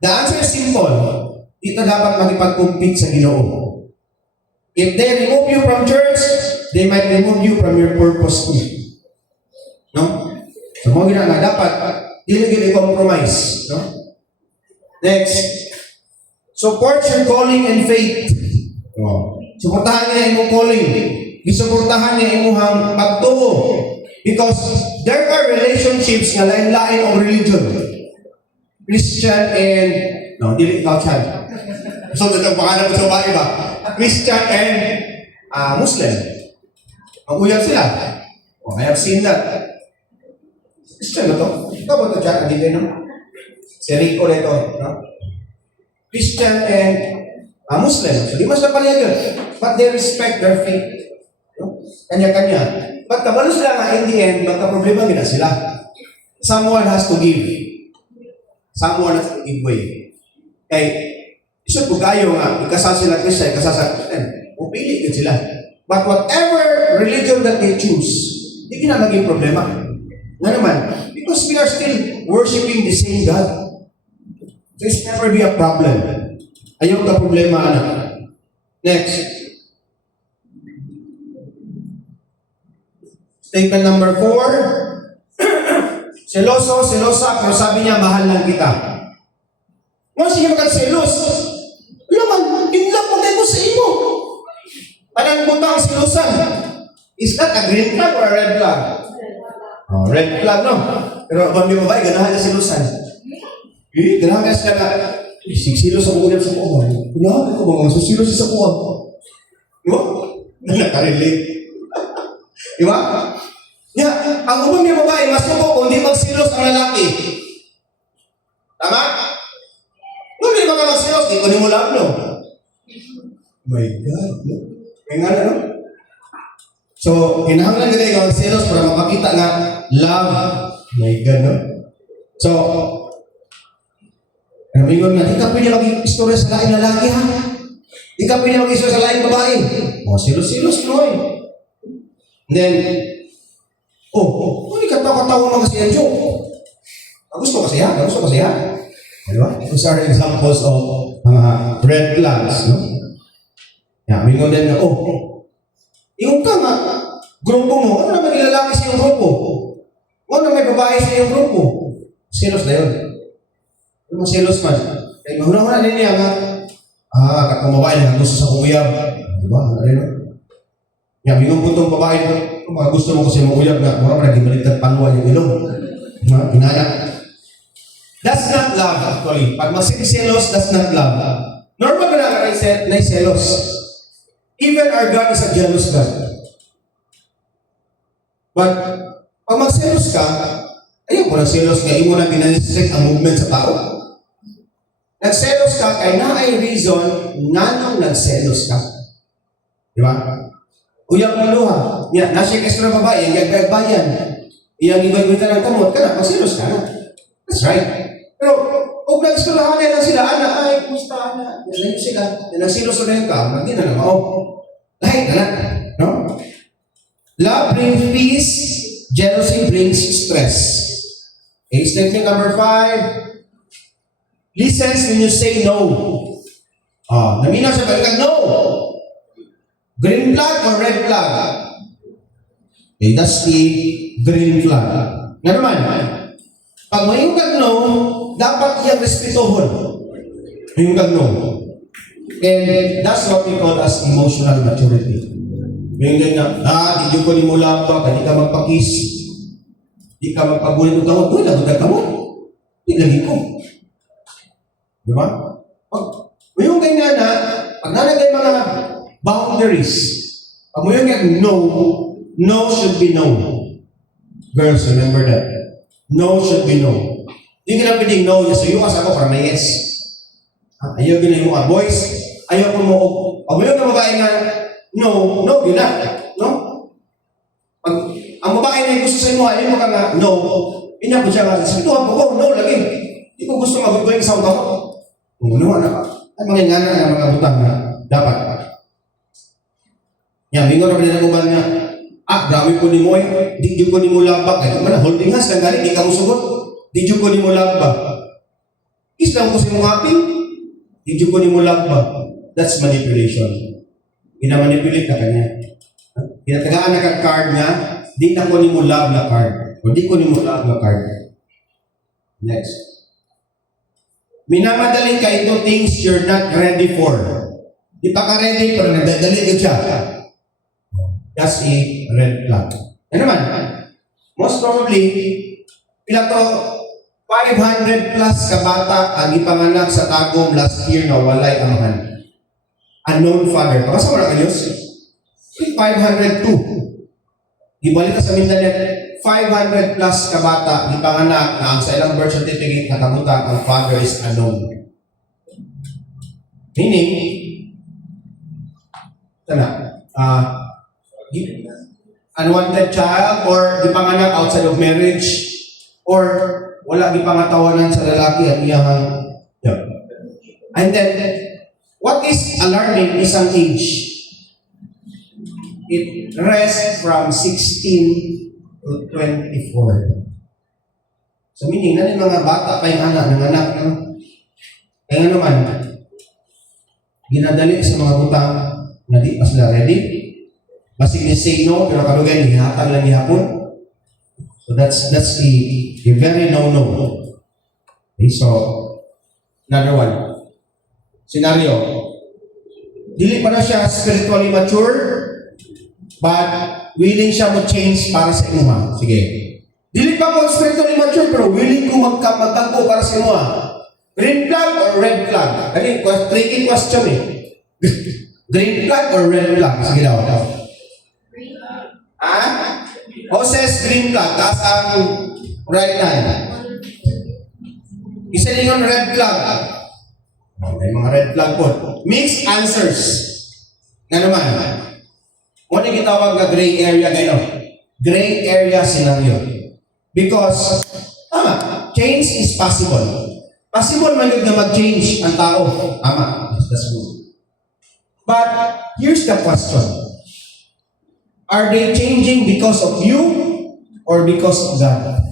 The answer is simple. Dito dapat magipag-compete sa Ginoo. If they remove you from church, they might remove you from your purpose too. No? So, mga ginagawa, dapat dili compromise. No? Next, support your calling and faith. No. Suportahan niya imong calling. Isuportahan niya imong pagtuo. Because there are relationships nga lain-lain o religion. Christian and dili outside. So, ito ang pangalan mo sa bahay ba? Christian and Muslim. Mag-uyab sila. I have seen that. Christian na to? Ikaw ba ito dyan? Andito no? Si Rico na ito. No? Christian and Muslim. So, di mas napalaya yun. But they respect their faith. No? Kanya-kanya. But kabalo sila nga in the end, magka-problema gina sila. Someone has to give. Someone has to give way. Kay, isot po kayo nga, ikasal sila Christian, ikasal sa Christian. Pupili yun sila. But whatever religion that they choose, hindi na maging problema. Nga naman, because we are still worshiping the same God. So it's never be a problem. Ayaw ka problema, anak. Next. Statement number 4. Seloso, selosa, pero sabi niya, mahal lang kita. Mga sige magkagselos. Laman, inlap mo tayo sa imo. Parang punta ang selosan. Is that a green flag or a red flag? Oh, red flag, no? Pero kung may babae, ganahan na selosan. Ganahan ka sila na, silos sa ulam sa kuwan. Ganahan ko mga silos sa kuwan. Diba? Nakarelate. Diba? Yeah, ang umang may babae, mas ko kung di magsilos ang lalaki. Tama? Kung di mga magsilos, di ko ni mo lang, no? My God, no? May nga na, no? So, hinahanglan ka na yung silos para makakita nga love. My God, no? So, namingon nga, di ka pwede mag-istorya sa laing lalaki, ha? Di ka pwede mag-istorya sa laing babae. O, silos-silos, no? And then, hindi ka tawa-tawa mga siya, joke. Gusto kasi ha? Gusto kasi ha? Diba? Those are examples of red flags, no? Yeah, mingon din na, yung ka nga, grupo mo, ano naman ilalaki sa iyong grupo? Ano may babae sa iyong grupo? Silos na yun. Ano mga silos man? Kaya mahuna-huna din niya nga, katong babae na gusto sa kuyab. Diba? Ano rin, no? Yeah, mingon po itong babae, mga gusto mo kasi mag-uyab na, mga nagibaliktad paluwa yung ilong. Inaya. That's not love, actually. Pag magsiselos, that's not love. Normal ka na selos. Even our God is a jealous God. But, pag magselos ka, ayaw mo nagselos nga, imo na pinanistrect ang movement sa tao. Nagselos ka, kaya na ay reason, nanong nagselos ka. Di ba? Uyang maluha. Yan, nasa ekstra babae, yung gagbayan. Iyang ibay-bita ng kamot, ka na, masilos ka na. That's right. Pero, kung nag-istulahan na lang sila, anak, ay, kumusta, anak? Yan sila. Yan ang silos na yung ka, hindi na naman. Lahit na lang. No? Love brings peace, jealousy brings stress. Okay, statement number 5. Listens when you say no. Naminaw siya balikan, no. Green flag or red flag? Okay, that's the green flag. Nga naman, pag mayroong kag no, dapat iyang respetuhon. Mayroong kag no. And that's what we call as emotional maturity. Mayroong kag na, di ko ni mo lamba, di ka magpakis, di ka magpagulit ng tawag, uy, lagot ang tawag. Di lagi ko. Di ba? Mayroong kag nga na, pag nalagay mga boundaries, pag mayroong kag no, no should be no. Girls, remember that. No should be no. Hindi ka lang pwedeng no, yes, so yukas ako para may yes. Ayaw gina yung mga boys, ayaw ko mo, pag mayroon na babae nga, no, no, yun na. No? Pag ang babae na gusto sa inyo, ayaw mo ka nga, no, inabot siya nga, sabihin ko, no, lagi. Hindi ko gusto mag-going sa utak ko. Kung ano na ka, ay mga ingana na mga butang na dapat. Yan, bingo na pinag uban nga, grabe po ni mo eh, di ko ni mo labak. Kaya man, holding hands lang galing, di ka mo sugot. Di ko ni mo labak. Islam ko sa mong happy, di ko ni mo labak. That's manipulation. Minamanipulate na kanya. Pinatagaan na kang card niya, di na ko ni mo love na card. O di ko ni mo love na card. Next. Minamadali ka into things you're not ready for. Di pa ka ready, pero nagdadali ka siya. That's a red flag. Ano naman? Most probably, pila to 500 plus kabata ang ipanganak sa Tagum last year na walay amahan. Unknown father. Pakasa mo na kayo? 502. Ibalita sa Mindanao, 500 plus kabata ipanganak na ang sa ilang birth certificate nakabuta ang father is unknown. Meaning, unwanted child or di panganak outside of marriage or wala di pangatawanan sa lalaki ang iyang And then, what is alarming is ang age. It rests from 16 to 24. So meaning, na yung mga bata kayong nanganak, no? Kaya naman, ginadali sa mga butang na di pa sila ready. Masig ni say no, pero karugay, hihatag lang ihapon. So that's a very no-no. Okay, so, another one. Scenario. Dili pa na siya spiritually mature, but willing siya mag-change para sa inuha. Sige. Dili pa ko spiritually mature, pero willing ko magbago para sa inuha. Green flag or red flag? Ano tricky question eh. Green flag or red flag? Sige daw. Says green flag, taas ang right line. Isa din yung red flag. May mga red flag po. Mixed answers. Nga naman. Muna kitawag na gray area kayo. Gray area scenario. Because, change is possible. Possible man yun na mag-change ang tao. That's good. But, here's the question. Are they changing because of you or because of God?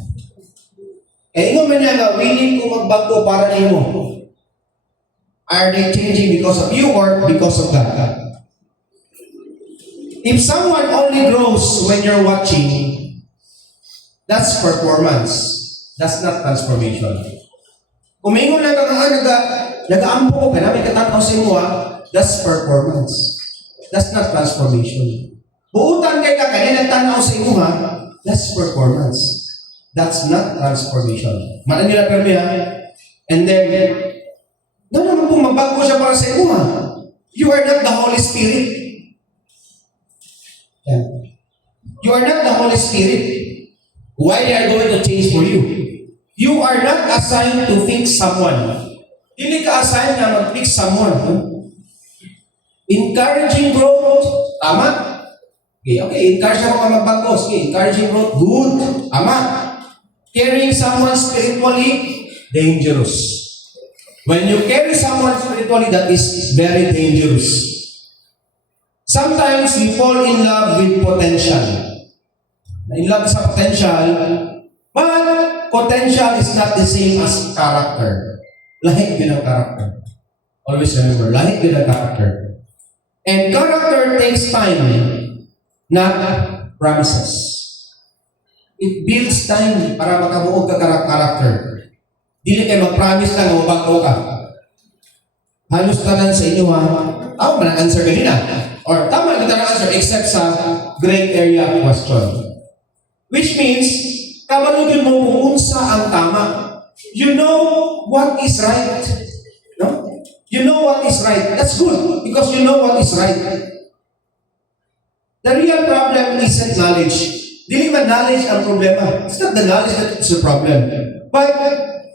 Ino man yan na willing ko magbago para nimo. Are they changing because of you or because of God? If someone only grows when you're watching, that's performance. That's not transformation. Kung may lang ka nag-aampo ko, kaya may katanaw sa imo, that's performance. That's not transformation. Buutan kay ka, kaya nagtanaw sa imo, that's performance. That's not transformation. Mana nila permi And then, doon naman po magbago siya para sa imo, You are not the Holy Spirit. You are not the Holy Spirit. Why they are going to change for you? You are not assigned to fix someone. Hindi ka assigned na mag-fix someone. Encouraging growth, tama? Okay, encourage ako ka magbago. Sige, encouraging growth, good, tama? Carrying someone spiritually, dangerous. When you carry someone spiritually, that is very dangerous. Sometimes we fall in love with potential. In love sa potential, but potential is not the same as character. Lahit din ang character. Always remember, lahit din ang character. And character takes time, not promises. It builds time para makabuo ka character. Dili kayo mag-promise lang o bago ka. Halos tanan sa inyo ha, tama ba ang answer kanina? Or tama kita na answer except sa gray area question. Which means, kabalugin mo kung unsa ang tama. You know what is right. No? You know what is right. That's good because you know what is right. The real problem isn't knowledge. Dili man knowledge ang problema. It's not the knowledge that is the problem. But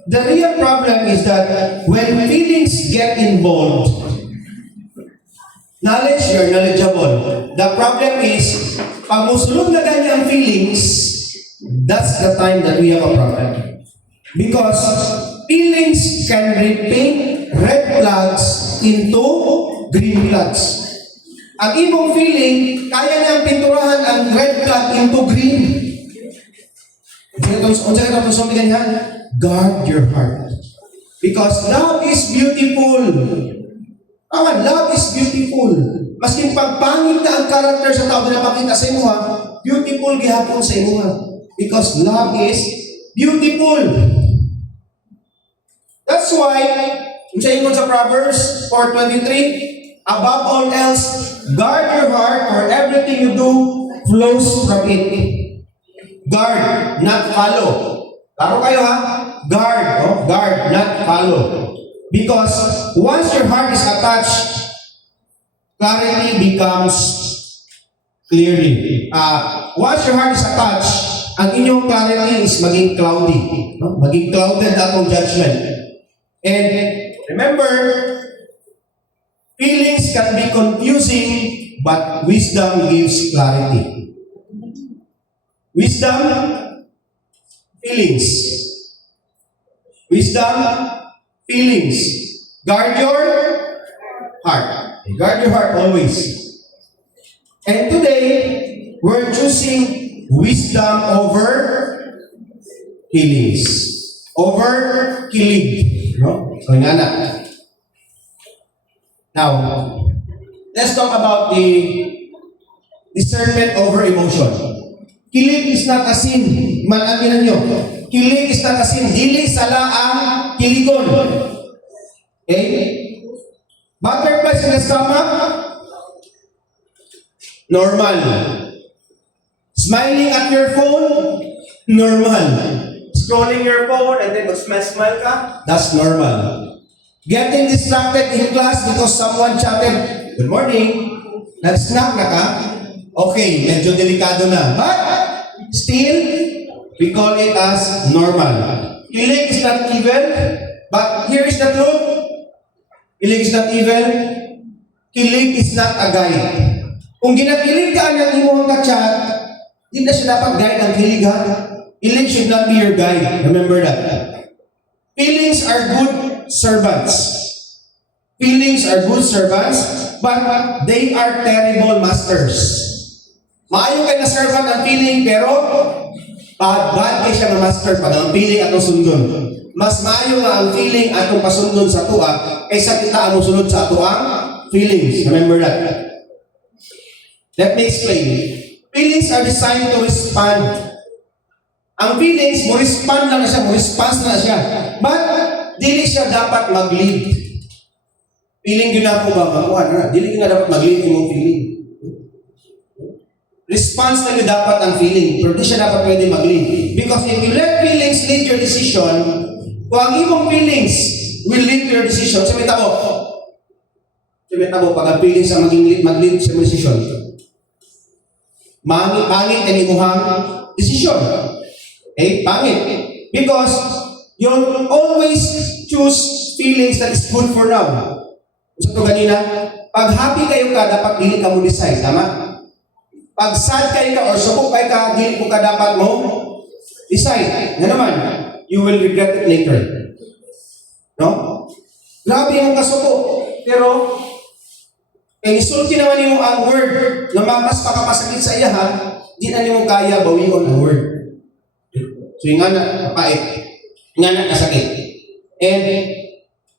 the real problem is that when feelings get involved, knowledge, you're knowledgeable. The problem is, pag musulod na ganyan ang feelings, that's the time that we have a problem. Because feelings can repaint red flags into green flags. Ang imong feeling, kaya niyang pinturahan ang red flag into green. Unsa ka itong sumigan niya? Guard your heart. Because love is beautiful. Love is beautiful. Masking pagpangit na ang character sa tao na makita sa imo, beautiful gihapon sa imo. Because love is beautiful. That's why, kung sa Proverbs 4:23, above all else, guard your heart, for everything you do flows from it. Guard, not follow. Klaro kayo ha? Guard, guard, not follow. Because once your heart is attached, clarity becomes clearly. Once your heart is attached, ang inyong clarity is maging cloudy. No? Maging clouded atong judgment. And remember, feelings can be confusing, but wisdom gives clarity. Wisdom, feelings. Wisdom, feelings. Guard your heart. Guard your heart always. And today, we're choosing wisdom over feelings. Over killing. No? So, nga na. Now, let's talk about the discernment over emotion. Kilig is not a sin. Manatinan nyo. Kilig is not a sin. Dili sala ang kiligon. Okay? Butterflies in the stomach? Normal. Smiling at your phone? Normal. Scrolling your phone and then mag-smile ka? That's normal. Getting distracted in class because someone chatted, "Good morning." Nag-snack na ka? Okay, medyo delikado na. But still, we call it as normal. Kilig is not evil, but here is the truth. Kilig is not evil. Kilig is not a guide. Kung ginakilig ka ng imong ka-chat, hindi na siya dapat guide ang kilig ha. Kilig should not be your guide. Remember that. Feelings are good servants. Feelings are good servants, but they are terrible masters. Maayo kay na servant ang feeling, pero bad kay siya na master pag ang feeling atong sundon. Mas maayo nga ang feeling atong pasundon sa tuwa kaysa kita ang sunod sa atuang feelings. Remember that. Let me explain. Feelings are designed to respond. Ang feelings, mo respond lang na siya, mo response na siya. But, dili siya dapat mag-lead. Feeling yun ako ba? Makuha na. Dili yun na dapat mag-lead yung feeling. Response na yun dapat ang feeling. Pero di siya dapat pwede mag-lead. Because if you let feelings lead your decision, kung ang imong feelings will lead to your decision, sabi tabo, pag ang feelings ang mag-lead sa decision, pangit ang imuhang decision. Okay? Pangit. Because you'll always choose feelings that is good for now. Gusto ko ganina, pag happy kayo ka, dapat dili ka mo decide. Tama? Pag sad kayo ka or subok kayo ka, dili mo ka dapat mo decide. Nga naman, you will regret it later. No? Grabe yung kasuko. Pero, isulti naman mo ang word na mas pakapasakit sa iya ha, di na niyo kaya bawion ang word. So yung nga na kapait, nga na kasakit. And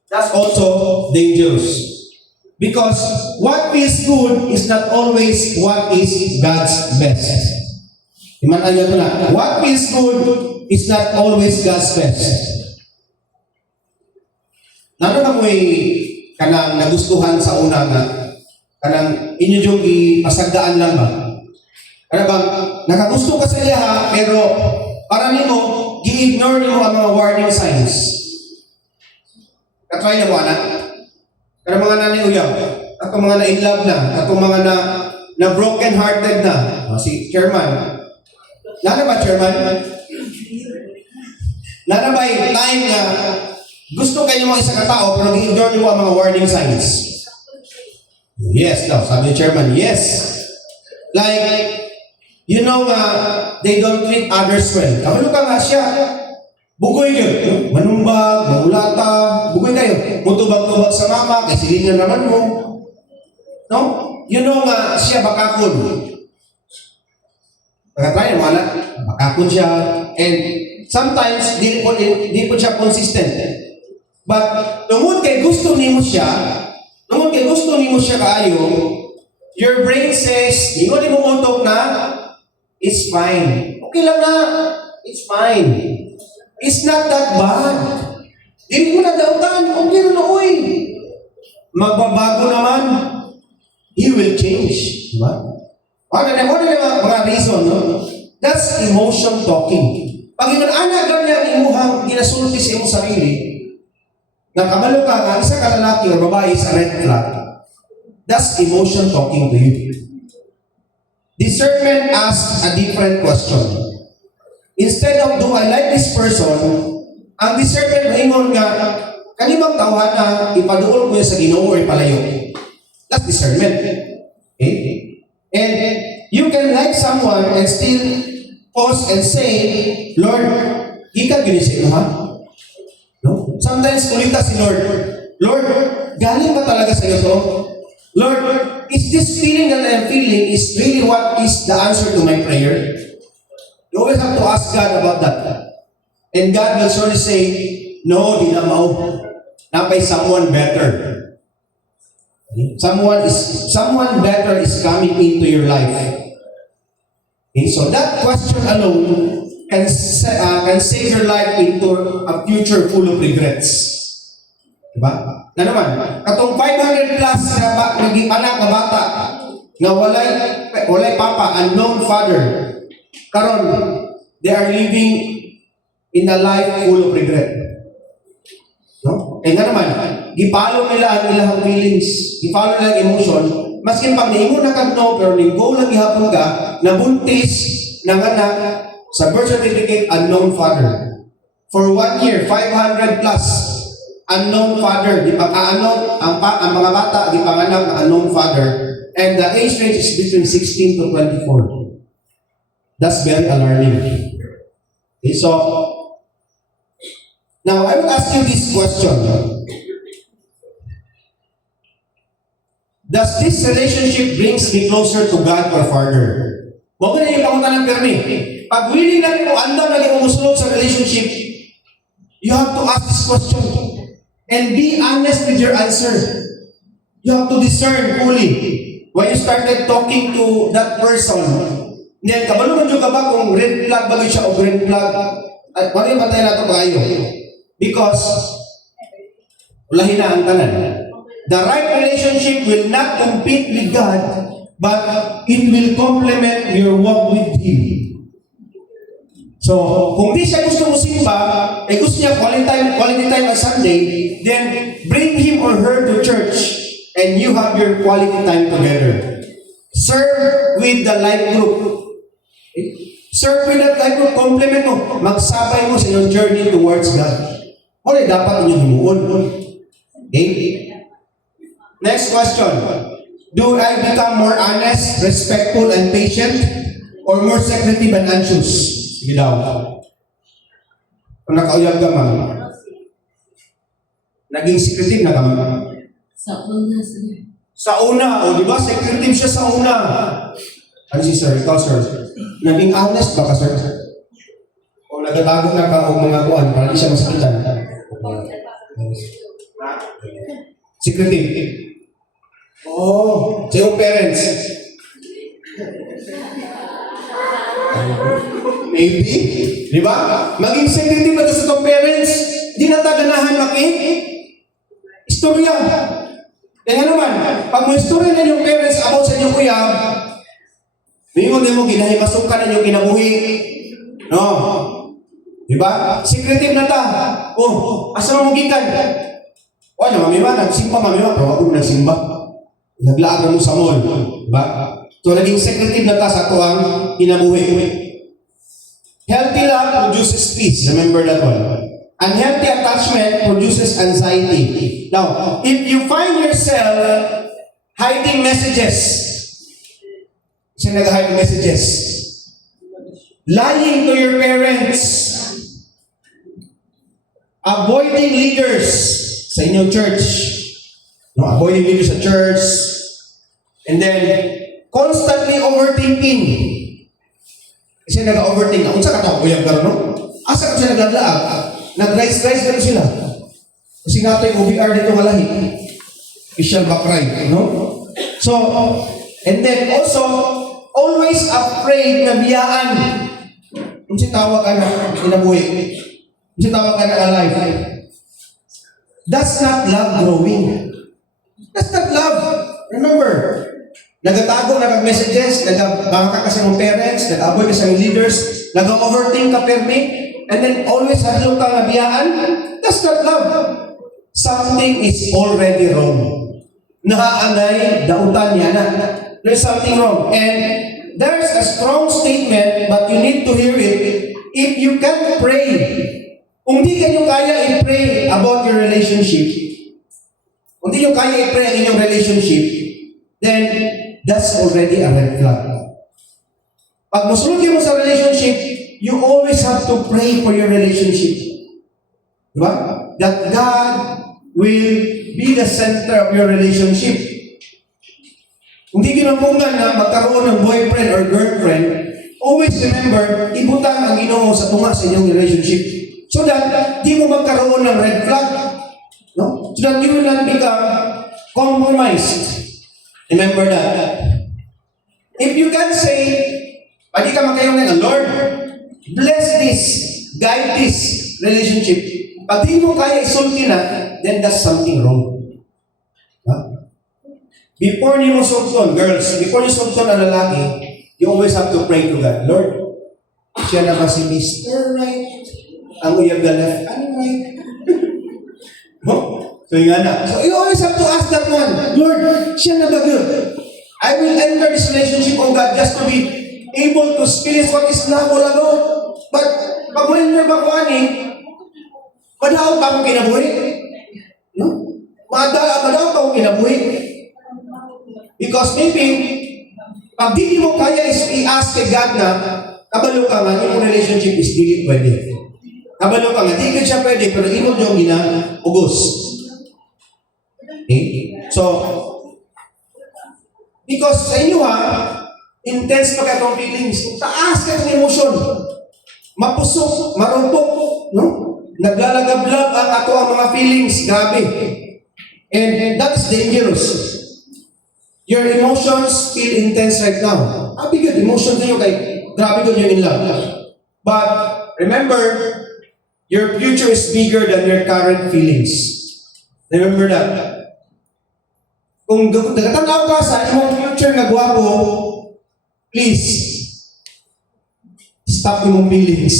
that's also dangerous. Because what feels good is not always what is God's best. Iman nyo ito na. What feels good is not always God's best. Nano na mo'y kanang nagustuhan sa una nga, kanang inyo yung ipasagdaan lang ba? Ano bang, nakagusto ka sa iya ha, pero para nimo, gi-ignore nimo ang mga warning signs. Katry na mo, anak? Pero mga nanay uyaw, atong mga na-in-love na, atong mga na broken-hearted na. Si Chairman. Nana ba, Chairman? Nana ba yung time na gusto kayo mga isa katao pero i-ignore niyo ang mga warning signs? Yes daw, sabi ni Chairman, yes. Like, you know, they don't treat others well. Kabalo ka nga siya. Bugoy yun. Manumbag, mahulata, bugoy kayo. Mutubag-tubag sa mama, kasi linya naman mo. No? You know nga, siya bakakon. Pagkatry na wala, bakakon siya. And sometimes, di po siya consistent. But, tungod kay gusto nimo siya kaayo, your brain says, ingon mo utok na, it's fine. Okay lang na, it's fine. It's not that bad. Hindi mo na dautan, okay na oy. Magbabago naman. He will change. Diba? Ano na mga reason, no? That's emotion talking. Pag anak ganyan imuhang ginasulti sa imong sarili, nakamalo ka nga, isa ka lalaki o babae sa red flag, that's emotion talking to you. Discernment asks a different question. Instead of, do I like this person, ang discernment ingon nga, kanimang tawhan na ipaduol ko sa Ginoo o ipalayo. That's discernment. Okay? And you can like someone and still pause and say, Lord, ikaw ginisip mo ha? No? Sometimes kulita si Lord, Lord, galing ba talaga sa iyo to? Lord, is this feeling that I'm feeling is really what is the answer to my prayer? You always have to ask God about that. And God will surely say, no, di na mao. Napay someone better. Someone better is coming into your life. Okay, so that question alone can save your life into a future full of regrets. Diba? Na naman, katong 500 plus na naging anak na bata na walay papa, unknown father, karon they are living in a life full of regret. No? Kaya nga naman, gipalo nila ang ilang feelings, gipalo nila ang emotion, maskin pag naingon na kagno, pero linggo lang gihapon ka, nabuntis, nanganak, sa birth certificate, unknown father. For 1 year, 500 plus, unknown father, di pa ang mga bata, di panganak na unknown father, and the age range is between 16 to 24. That's very alarming. Okay, so, now I will ask you this question. Does this relationship brings me closer to God or farther? Huwag na yung pangutan ng permi. Pag willing na rin mo, andam na rin mo musulog sa relationship, you have to ask this question. And be honest with your answer. You have to discern fully. When you started talking to that person, then kabalungan nyo ka ba kung red flag ba siya o green flag? At wala yung patay na ito kayo. Because, ulahin na ang tanan. The right relationship will not compete with God, but it will complement your walk with Him. So, kung di siya gusto mo simba, gusto niya quality time on Sunday, then bring him or her to church and you have your quality time together. Serve with the life group. Serve with that life group, complement mo, magsabay mo sa iyong journey towards God. Wala dapat inyong himuon. Okay? Next question. Do I become more honest, respectful, and patient, or more secretive and anxious? Sige daw. Kung nakauyag ka, ma'am. Naging secretive na ka, ma'am. Sa una, o di ba? Secretive siya sa una. Ano si sir? Ikaw, sir. Naging honest ba ka, sir? O nagatago na ka o mga kuan para di siya masakitan. Secretive. Oh, sa iyong parents. Maybe, di ba? Maging secretive na sa itong parents, di na taganahan istorya. Kaya naman, pag mo istorya na yung parents about sa inyong kuya, mingon din mo, ginahimasok ka na yung kinabuhi. No? Di ba? Secretive na ta. Oh, asa mo gikan? Wala, mamiwa, nagsimba, mamiwa, pero ako nagsimba. Naglaan na mo sa mall. Di ba? So, naging secretive na ta sa tuwang kinabuhi. Healthy love produces peace. Remember that one. Unhealthy attachment produces anxiety. Now, if you find yourself hiding messages, siya nag-hide messages, lying to your parents, avoiding leaders sa inyong church, no, avoiding leaders sa church, and then constantly overthinking. Kasi nag-overthink. Kung saan ka ito, kuyang gano'n, no? Asa ka siya nagladlaag? Nag-rise-rise gano'n sila. Kasi nga ito yung OBR dito nga lahi. Official back right, no? So, and then also, always afraid na biyaan. Kung siya tawag ka na kinabuhi. Kung siya tawag ka na alive. That's not love growing. That's not love. Remember, nagatago na messages, nagabanga ka sa mong parents, nag-avoid ka sa mong leaders, nag-overthink ka permi, and then always hadlong kang nabiyaan. That's not love. Something is already wrong. Nakaanay, dautan niya na. There's something wrong. And there's a strong statement, but you need to hear it. If you can pray, kung di kayo kaya i-pray about your relationship, kung di nyo kaya i-pray ang inyong relationship, then that's already a red flag. Pag musulog mo sa relationship, you always have to pray for your relationship. Diba? That God will be the center of your relationship. Kung di ginampungan na magkaroon ng boyfriend or girlfriend, always remember, ibutang ang Ginoo sa tunga sa inyong relationship. So that di mo magkaroon ng red flag. No? So that you will not become compromised. Remember that. If you can say, pwede ka magkayong na, Lord, bless this, guide this relationship. Pag di mo kaya isulti na, then that's something wrong. Huh? Before niyo mo sulton, girls, before niyo sulton ang lalaki, you always have to pray to God. Lord, siya na ba si Mr. Right? Ang uyab na left, ano right? No? So yung na. So you always have to ask that one, Lord, siya na ba good? I will enter this relationship, oh God, just to be able to experience what is love all about. But pag mo enter ba ko ani, madaw pa akong kinabuhi? No? Madaw pa akong kinabuhi? Because maybe, pag di mo kaya i-ask kay God na, kabalo ka nga, yung relationship is di pwede. Kabalo ka nga, di ka siya pwede, pero ikaw yung gina-ugos. Okay? So, because sa inyo intense pa ka itong feelings, taas ka itong emotion, mapusok, marumpok, no? Naglalagablab ang ato ang mga feelings, grabe. And that's dangerous. Your emotions feel intense right now. Happy good, emotions niyo kay grabe ko yung in love. But remember, your future is bigger than your current feelings. Remember that. Kung nagatanaw ka sa imong future nga gwapo, please, stop imong feelings.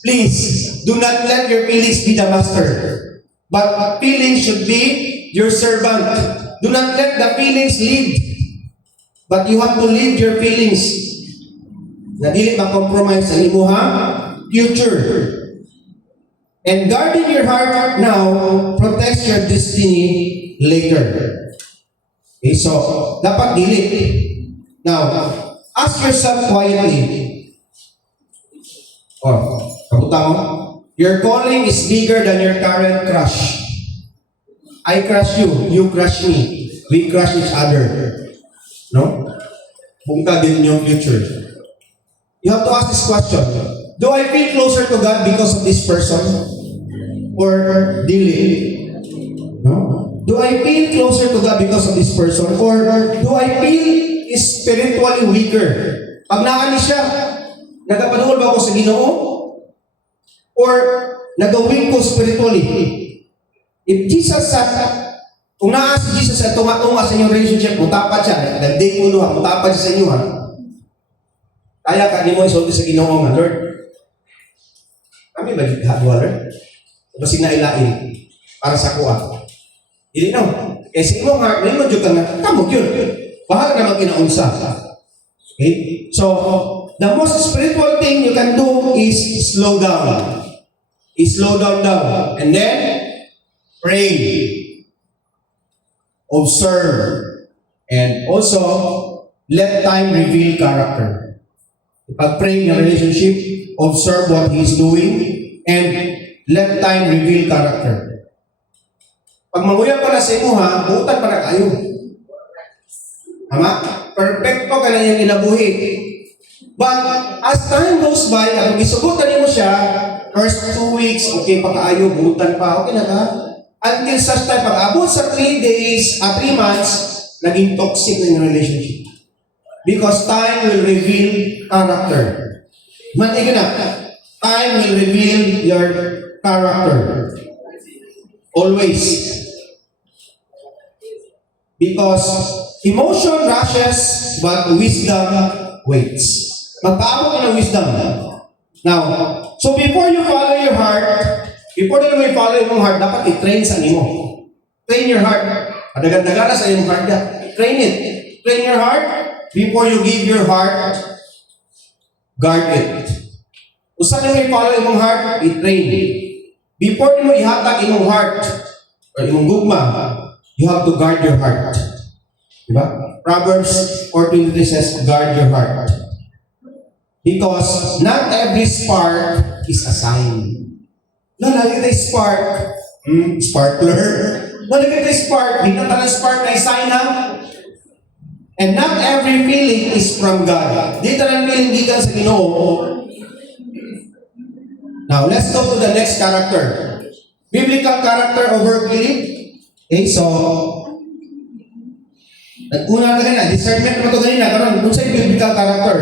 Please, do not let your feelings be the master. But feelings should be your servant. Do not let the feelings lead. But you have to lead your feelings. Na dili ma-compromise ang imuha future. And guarding your heart now protects your destiny later. Okay, so dapat dili. Now, ask yourself quietly. Kabuta mo? Your calling is bigger than your current crush. I crush you, you crush me. We crush each other. No? Bungka din yung future. You have to ask this question. Do I feel closer to God because of this person? Or dili? No? Do I feel closer to God because of this person? Or do I feel spiritually weaker? Pag naani siya, nagapanuol ba ako sa Ginoo? Or nagawin ko spiritually? If Jesus said, kung naa si Jesus sa tunga-tunga sa inyong relationship, mutapat siya, nagday puno ha, mutapat siya sa inyo ha, kaya ka di mo isulti sa Ginoo nga, Lord. Kami ba gihadwa, Lord? Basig na ilain para sa kuha. Hindi no. Eh sa imong heart, may mo ka nga, kamog yun. Bahala na mag-inaunsa. Okay? So, the most spiritual thing you can do is slow down. Slow down. And then, pray. Observe. And also, let time reveal character. Pag-pray in your relationship, observe what He's doing, and let time reveal character. Pag manguya pa na sa imuha, buutan pa na kayo. Tama? Perfecto ka na yung inabuhi. But as time goes by, kung gisugutan mo siya, first 2 weeks, okay pa kaayo, buutan pa, okay na ka? Until such time, pag abot sa 3 days, 3 months, naging toxic na yung relationship. Because time will reveal character. Mantigin na, time will reveal your character. Always. Because emotion rushes, but wisdom waits. Magpaabot ka ng wisdom. Now, so before you follow your heart, before you follow your heart, dapat i-train sa nimo. Train your heart. Adagan-dagan na sa iyong heart. Train it. Train your heart. Before you give your heart, guard it. Usa na may follow imong heart, i-train. Before mo ihatag imong heart, or imong gugma, you have to guard your heart. Diba? Proverbs 4:23 says, guard your heart. Because not every spark is a sign. No, lagi tayo spark. Sparkler. No, lagi tayo spark. Di na talang spark na sign ha. And not every feeling is from God. Di talang feeling gikan sa Ginoo. Now, let's go to the next character. Biblical character over killing. Okay, so, nag-una na ganyan, discernment naman ito ganyan, karon kung sa'yo biblical character.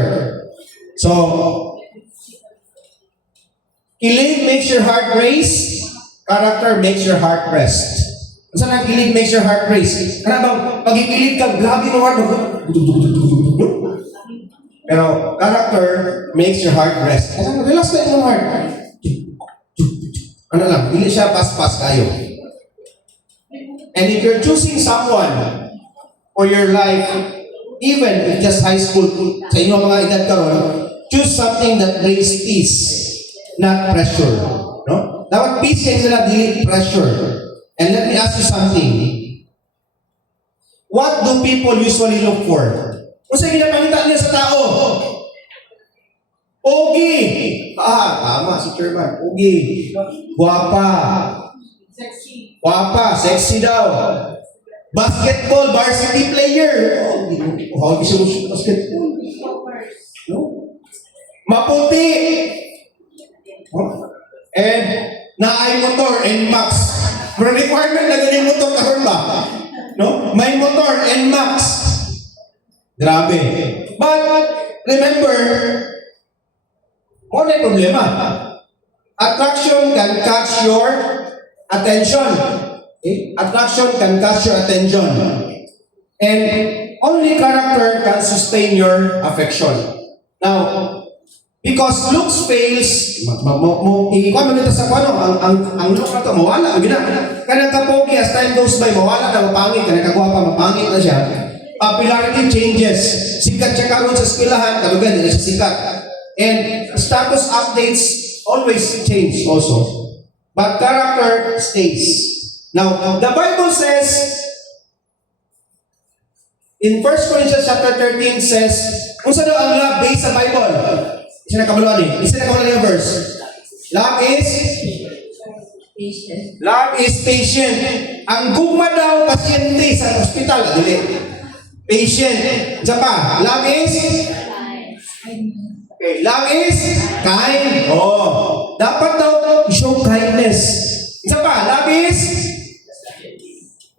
So, killing makes your heart race, character makes your heart rest. Kung saan ang kilig makes your heart race? Kaya bang, pag-ikilig ka, grabe mo heart mo. Pero, character makes your heart rest. Kaya relax na yung heart. Ano lang, hindi siya pas-pas kayo. And if you're choosing someone for your life, even if just high school, sa inyo mga edad karon, choose something that brings peace, not pressure. No? Dapat peace kayo sila, dili pressure. And let me ask you something. What do people usually look for? Kung saan ginapangita niya sa tao? Pogi! Tama si Chairman. Pogi. Guwapa. Guwapa. Sexy daw. Basketball, varsity player. How do you say basketball? No? Maputi. And naay motor, NMAX. Pero requirement na ganyan motor karon ba? No? May motor, NMAX. Grabe. But, remember, ano yung problema? Attraction can catch your attention. Okay? Attraction can catch your attention. And only character can sustain your affection. Now, because looks fails, ikaw mo dito sa kwano, ang look na ito, mawala. Kanang kapogi, as time goes by, mawala na, mapangit, kanang kagwapa, mapangit na siya. Popularity changes. Sikat siya karon sa eskwelahan, kalugan, hindi siya sikat. And status updates always change also. But character stays. Now, the Bible says, in 1 Corinthians chapter 13 says, kung saan ang love based sa Bible? Isa na kabaluan eh. Isa na kabaluan yung verse. Love is? Patient. Love is patient. Ang gugma daw, pasyente sa ospital. Dili. Patient. Isa pa. Love is? Okay. Love is kind. dapat daw show kindness. Isa pa, love is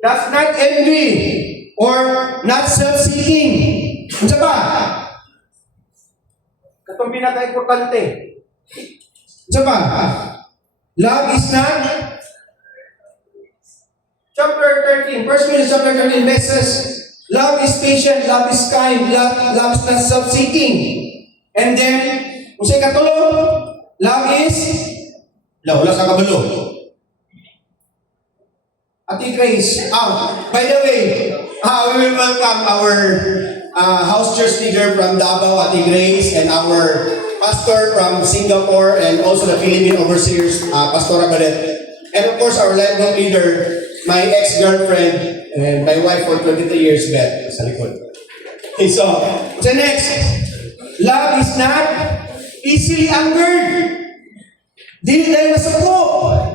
does not envy or not self-seeking. Isa pa, katong pinaka-importante. Isa pa, love is not chapter 13, 1 Corinthians chapter 13 verses, love is patient, love is kind, love is not self-seeking. And then, kung sa'yo katulo, love is, wala sa kabalo. Ate Grace, by the way, we will welcome our house church leader from Davao, Ate Grace, and our pastor from Singapore, and also the Philippine overseers, Pastora Badet. And of course, our life group leader, my ex-girlfriend, and my wife for 23 years, Beth, sa likod. Okay, so next, love is not easily angered. Dili dahil nasuko.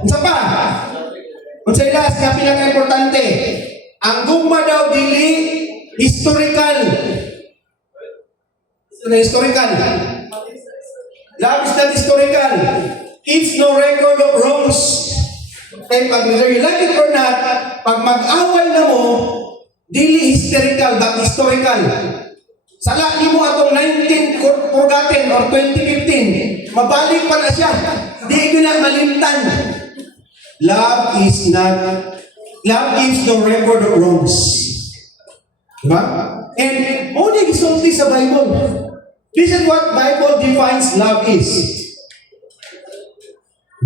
Isa pa, kung sa ilas, nga pinaka-importante, ang gugma daw dili historical. Historical. Love is not historical. Keeps no record of wrongs. Kaya pag whether you like it or not, pag mag-away na mo, dili historical but historical. Sala ni mo atong 19 forgotten or 2015, mabalik pa na siya. Di ko na malimtan. Love gives no record of wrongs. Diba? And only gisulti sa Bible. This is what Bible defines love is.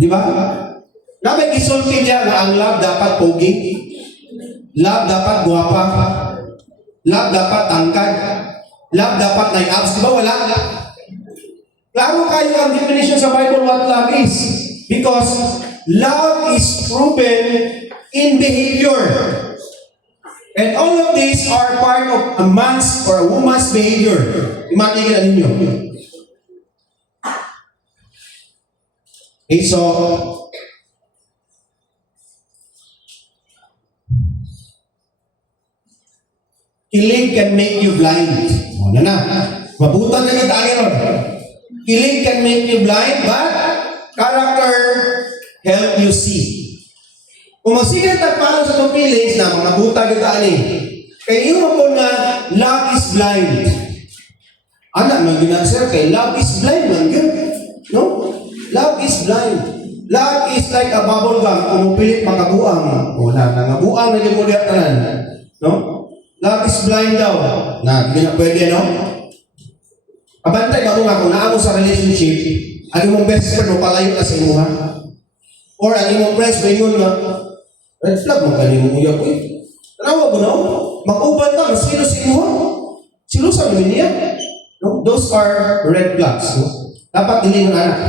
Diba? Na may gisulti niya na ang love dapat pogi, love dapat guwapa, love dapat tangkad, love dapat may abs. Diba wala? Klaro kayo ang definition sa Bible what love is. Because love is proven in behavior. And all of these are part of a man's or a woman's behavior. Imatigil ninyo. Okay, so kilig can make you blind. O na. Mabutan na yung tayo ron. Kilig can make you blind, but character help you see. Kung magsigit at paano sa itong feelings na mga buta yung taani, kaya yung po nga, love is blind. Anak, man yun sir, kaya love is blind man yun. No? Love is blind. Love is like a bubble gum, kumupilit makabuang. O na, nangabuang na yung muli at tanan. No? Love is blind daw. Na, hindi na pwede, no? Abantay ba mo nga, kung naamo sa relationship, ano mong best friend mo, palayo na sa imo ha? Or ano mong friends, may yun nga, red flag mo kanina mong uyak eh. Tanawa mo na, mag-uban ka, sino sa imo ha? Sino sa mga niya? No? Those are red flags. No? Dapat hindi mo anak.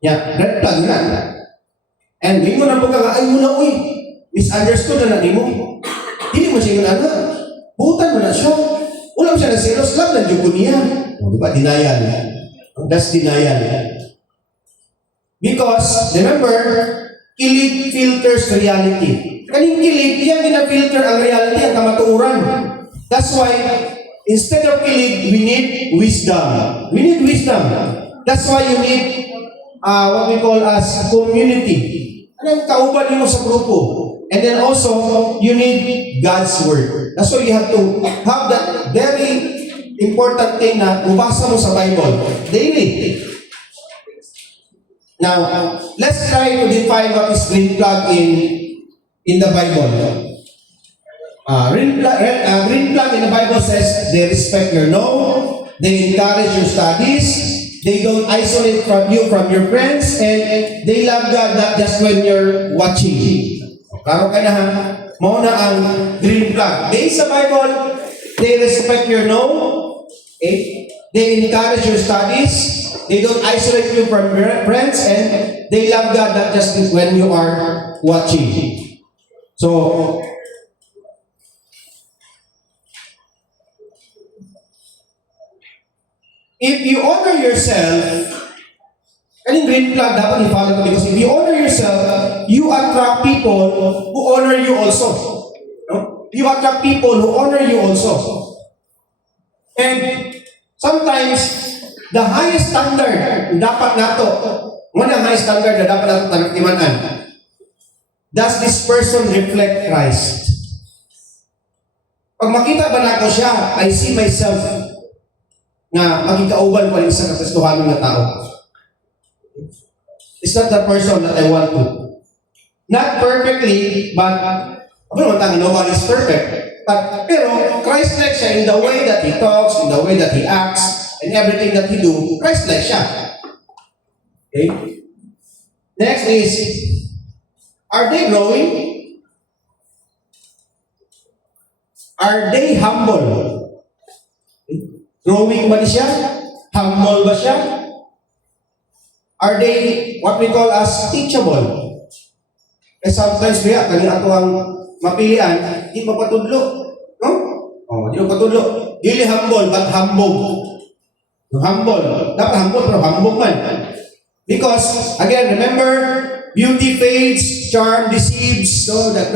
Yeah, red flag na. And hindi mo na po ka nga, ay mo na uy, misunderstood na natin mo. Hindi mo siya yung anak. Butan mo na siya. Wala mo siya na selos, love na dyan ko niya. O, diba? Denial. That's denial. Because, remember, kilig filters reality. Kaning kilig, yan gina-filter ang reality at kamatuuran. That's why, instead of kilig, we need wisdom. We need wisdom. That's why you need what we call as community. Anong kauban mo sa grupo? And then also, you need God's Word. That's why you have to have that very important thing na mubasa mo sa Bible daily. Now, let's try to define what is green flag in the Bible. Green flag in the Bible says they respect your no, they encourage your studies, they don't isolate from your friends, and they love God not just when you're watching. Klaro ka na ha? Mauna ang green flag. Based sa Bible, they respect your no, okay? They encourage your studies, they don't isolate you from your friends, and they love God not just when you are watching. So, if you honor yourself, kaning green flag dapat i-follow ko because if you honor yourself, you attract people who honor you also. No? You attract people who honor you also. And sometimes, the highest standard dapat nato Muna high standard na dapat natin tanagtimanan. Does this person reflect Christ? Pag makita ba na ako siya, I see myself nga maging kauban pa rin sa katotohanan ng tao. It's not the person that I want to. Not perfectly, but ako naman tanga, nobody's perfect. But, pero, Christ-like siya in the way that he talks, in the way that he acts, and everything that he do, Christ-like siya. Okay? Next is, are they growing? Are they humble? Growing ba siya? Humble ba siya? Are they what we call as teachable? Eh sometimes kaya kani ato ang mapilian, di mapatudlo, no? Oh, di mapatudlo. Dili humble but humbog. No, humble. Dapat humble pero humbog man. Because again, remember, beauty fades, charm deceives. So that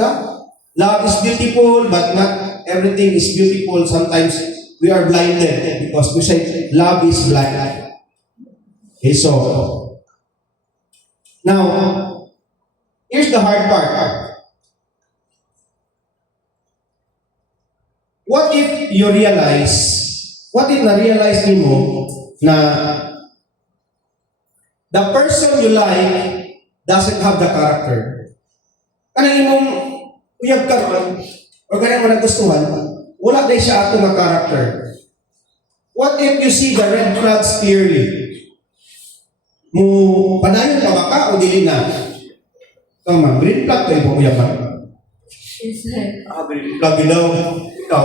love is beautiful, but not everything is beautiful. Sometimes we are blinded because we say love is blind. Okay, so now, here's the hard part. What if na-realize mo na the person you like doesn't have the character? Kanang imong uyab karon o kanang mo nagustuhan, wala day siya ato nga character. What if you see the red flags clearly? Mo padayon pa ba ka o dili na? Tama, green flag kayo mo uyab ka. Yes, sir. Green flag daw. Ikaw?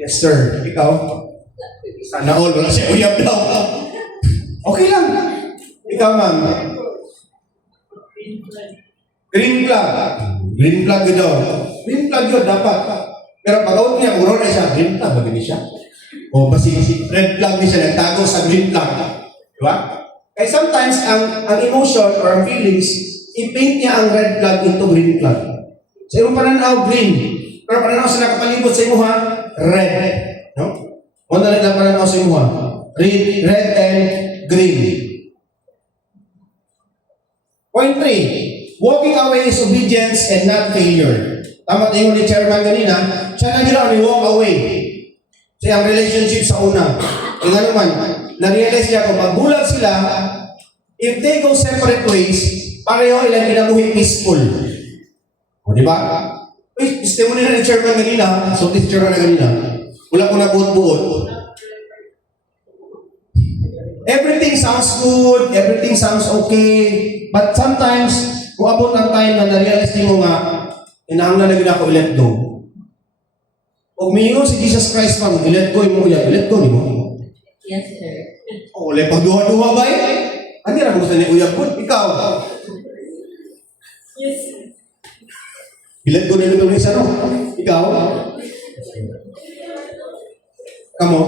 Yes, sir. Ikaw? Sana all, wala siya uyab daw. Okay lang. Ikaw, ma'am. Green flag. Green flag daw. Green flag yun, dapat. Pero pag-out niya, puro na siya, green flag, bagay siya. O basi red flag niya siya, nagtago sa green flag. Diba? Kaya sometimes, ang emotion or ang feelings, i-paint niya ang red flag into green flag. Sa iyong pananaw, green. Pero pananaw sa nakapalibot sa imo ha, red. No? O na lang pananaw sa imo ha. Red and green. Point 3. Walking away is obedience and not failure. Tama tayo ni chairman kanina, siya na ginawa ni walk away. Sa iyang relationship sa una. E nga naman, na-realize niya kung magbulag sila, if they go separate ways, pareho ilang ginabuhi peaceful. O di ba? Uy, testimony na ni chairman kanina, so teacher na kanina. Wala ko na buot-buot. Everything sounds good, everything sounds okay, but sometimes, kung abot ang time na na-realize mo nga, inahanglan na gina ako i-let go. Kung mingon si Jesus Christ ma'am, i-let go mo yan, i-let go ni mo. Yes, sir. O, wala pagduha-duha ba eh? Hindi na gusto ni Uyab po. Ikaw, Yes, sir. i-let go ni Lulu Luis, ano? Ikaw? Kamo?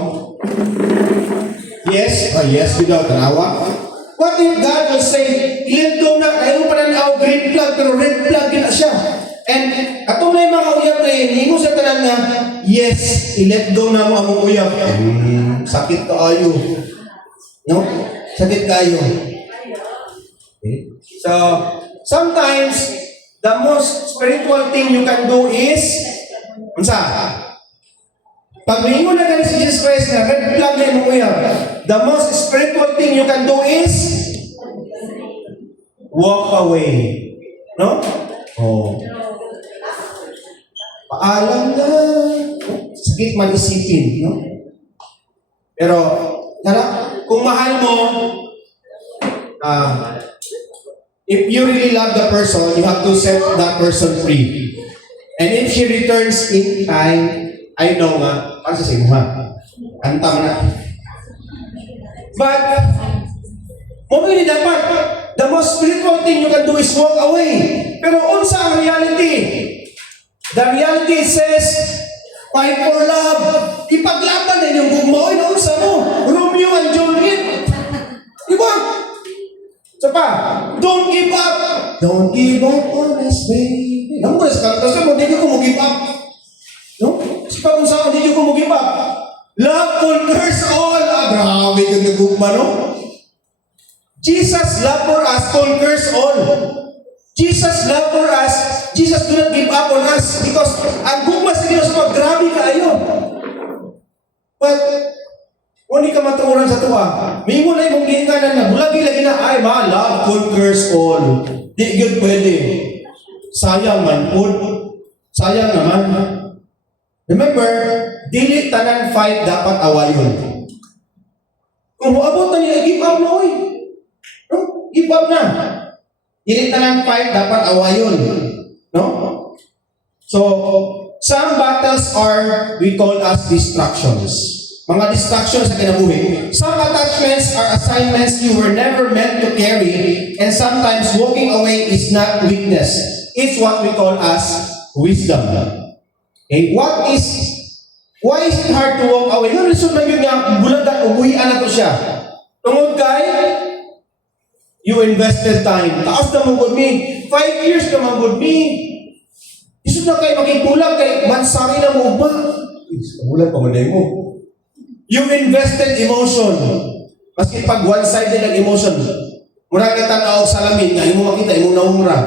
Yes? Oh, yes, without tanawa. What if God will say, i-let go na, kayo pa na green flag, pero red flag din na siya. And atong na yung mga uyab na yun, hindi mo sa tanan na, yes, i-let go na mo ang uyab. Sakit kaayo. No? Sakit kayo. Okay? So, sometimes, the most spiritual thing you can do is, unsa? Pag mingon na ganun si Jesus Christ na red flag na yung uyab, the most spiritual thing you can do is, walk away. No? Oh. Paalam na. Sakit man isipin, no? Pero, kung mahal mo, if you really love the person, you have to set that person free. And if she returns in time, I know nga, para sa simo ha. Anta mo na. But, mabili dapat, the most spiritual thing you can do is walk away. Pero unsa ang reality? The reality says, fight for love. Ipaglaban na inyong bumoy na unsa mo. Romeo and Juliet. Diba? So pa, don't give up. Don't give up on us, baby. Naman ko sa kanta mo, hindi ko mo-give up. No? Kasi pag unsa hindi ko mo-give up. Love conquers all. Grabe yung nagugma, no? Jesus love for us conquers all. Jesus love for us. Jesus do not give up on us because ang gugma sa Diyos mo, grabe kaayo. But, wani ka matuuran sa tuwa. Mingo na imong ginganan na, bulagi lagi na, ay, love conquers all. Di good pwede. Sayang man, pud. Sayang naman. Remember, dili tanan fight dapat awayon. Kung moabot na niya, give up na, oy. No? Give up na. Dili tanan fight dapat awayon. No? So, some battles are, we call as distractions. Mga distractions sa kinabuhi. Some attachments are assignments you were never meant to carry, and sometimes walking away is not weakness. It's what we call as wisdom. Okay? Why is it hard to walk away? Yung reason na yun nga, bulagan, ubuhian na to siya. Tungod kay, you invested time. Taas na mong good me. 5 years na mong good me. Isip na kayo makikulang kay mansari na mo ba? Kamulan pa manay mo. You invested emotion. Maski pag one-sided ang emotion, mura ka tanaw sa salamin nga, imo makita, imo naumura.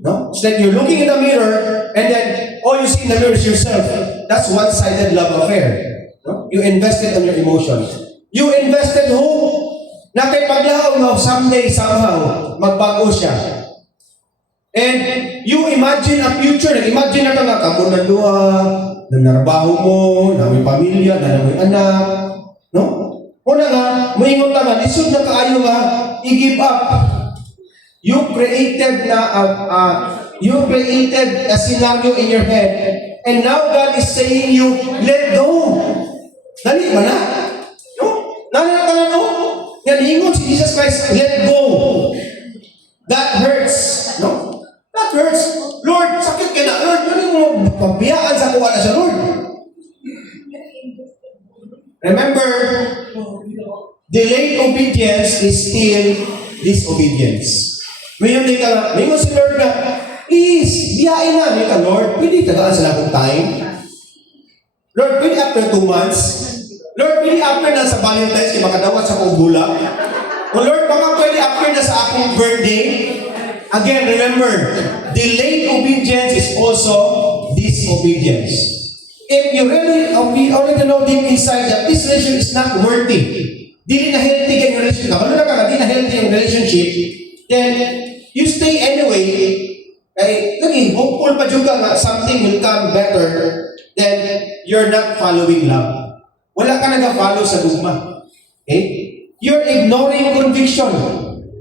No? It's like you're looking in the mirror, and then all you see in the mirror is yourself. That's one-sided love affair. No? You invested on your emotions. You invested hope. Na kay paglahaw mo, someday, somehow, magbago siya. And you imagine a future. Imagine na nga, kapon na duha, na narabaho mo, na may pamilya, na may anak. No? Una nga, moingon ka nga, lisod na kaayo nga, i-give up. You created a scenario in your head, and now God is saying you, let go. Dali ba na? No? Nana ka na, no? Yan, hingon si Jesus Christ, let go. That hurts. No? That hurts. Lord, sakit ka na. Lord, ano mo pabiyaan sa kuha na siya, Lord? Remember, delayed obedience is still disobedience. Ngayon din ka, ngayon si Lord na, please, biyain na. Ngayon ka, Lord, pwede tagaan sa lakong time. Lord, pwede after 2 months. Lord, pwede after na sa Valentine's, kaya makadawat sa kong bulak. O Lord, baka pwede after na sa akong birthday. Again, remember, delayed obedience is also disobedience. If you really, we already know deep inside that this relationship is not worthy, di na healthy yung relationship, kapag di na healthy yung relationship, then you stay anyway, ay, lagi, hopeful pa juga nga something will come better, then you're not following love. Wala ka nag-follow sa dugma. Okay? You're ignoring conviction.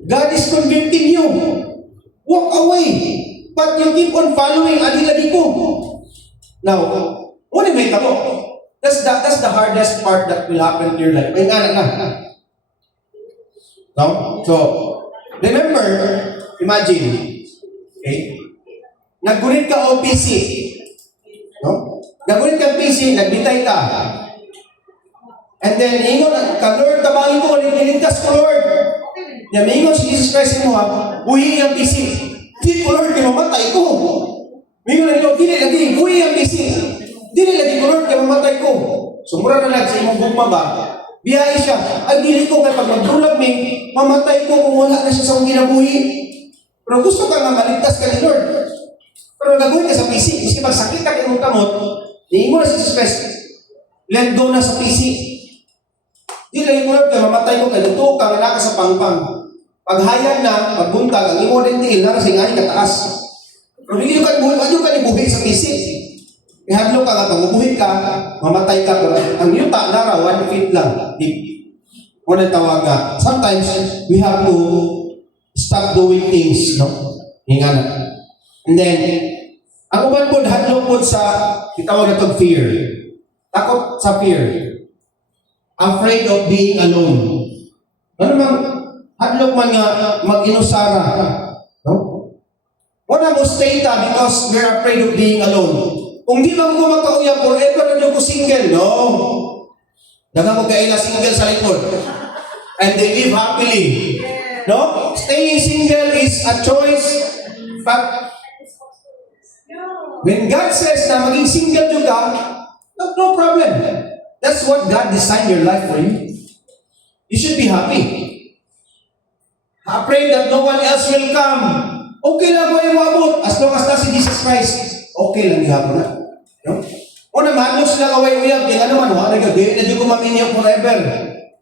God is convicting you. Walk away. But you keep on following adi-adi ko. Now, what do you make ako? That's the hardest part that will happen to your life. Ay nga na. No? So, remember, imagine, okay? Naggunit ka o PC. No? Naggunit ka PC, nagbitay ka. And then, ingon ka, Lord, tabangin ko, niligtas ko, Lord. Yan, ingon si Jesus Christ mo, buhi ang PC. Di ko, Lord, kinamatay ko. Ingon na ito, dili lagi, buhi ang PC. Dili lagi ko, Lord, kinamatay ko. Sumura na lang sa imong bugma ba? Biyahe siya. Ay, dili ko, kaya pag magdulag mi, mamatay ko kung wala na siya sa kong ginabuhi. Pero gusto ka nga maligtas ka ni Lord. Pero nagawin ka sa PC, kasi pag sakit ka kayong kamot, ingon na si Jesus Christ, let go na sa PC. Di lang yung Lord, kaya mamatay ko, kaya ito ka, wala ka sa pangpang. Paghayag na, pagbuntag, ang imo rin tiil, nara sa ingay kataas. Pero hindi ka nibuhi sa PC. Ihadlo ka nga, pag ubuhi ka, mamatay ka, pero ang yuta, nara, 1 feet lang, deep. Muna tawag nga, sometimes, we have to stop doing things, no? Hinga na. And then, ang uban po, hadlo po sa, itawag na ito, fear. Takot sa fear. Afraid of being alone. Ano mang hadlok man nga mag-inusara. No? Wala mo stay ta because we're afraid of being alone. Kung di man ko magkauya forever na ko single, no? Daga mo kaila single sa likod. And they live happily. No? Staying single is a choice. But when God says na maging single ka, no problem. That's what God designed your life for you. You should be happy. Afraid that no one else will come. Okay lang ko yung maabot. As long as na si Jesus Christ, okay lang yung na. No? O naman, kung sila kaway-uyab, di nga naman, wala na di ko maminyo forever.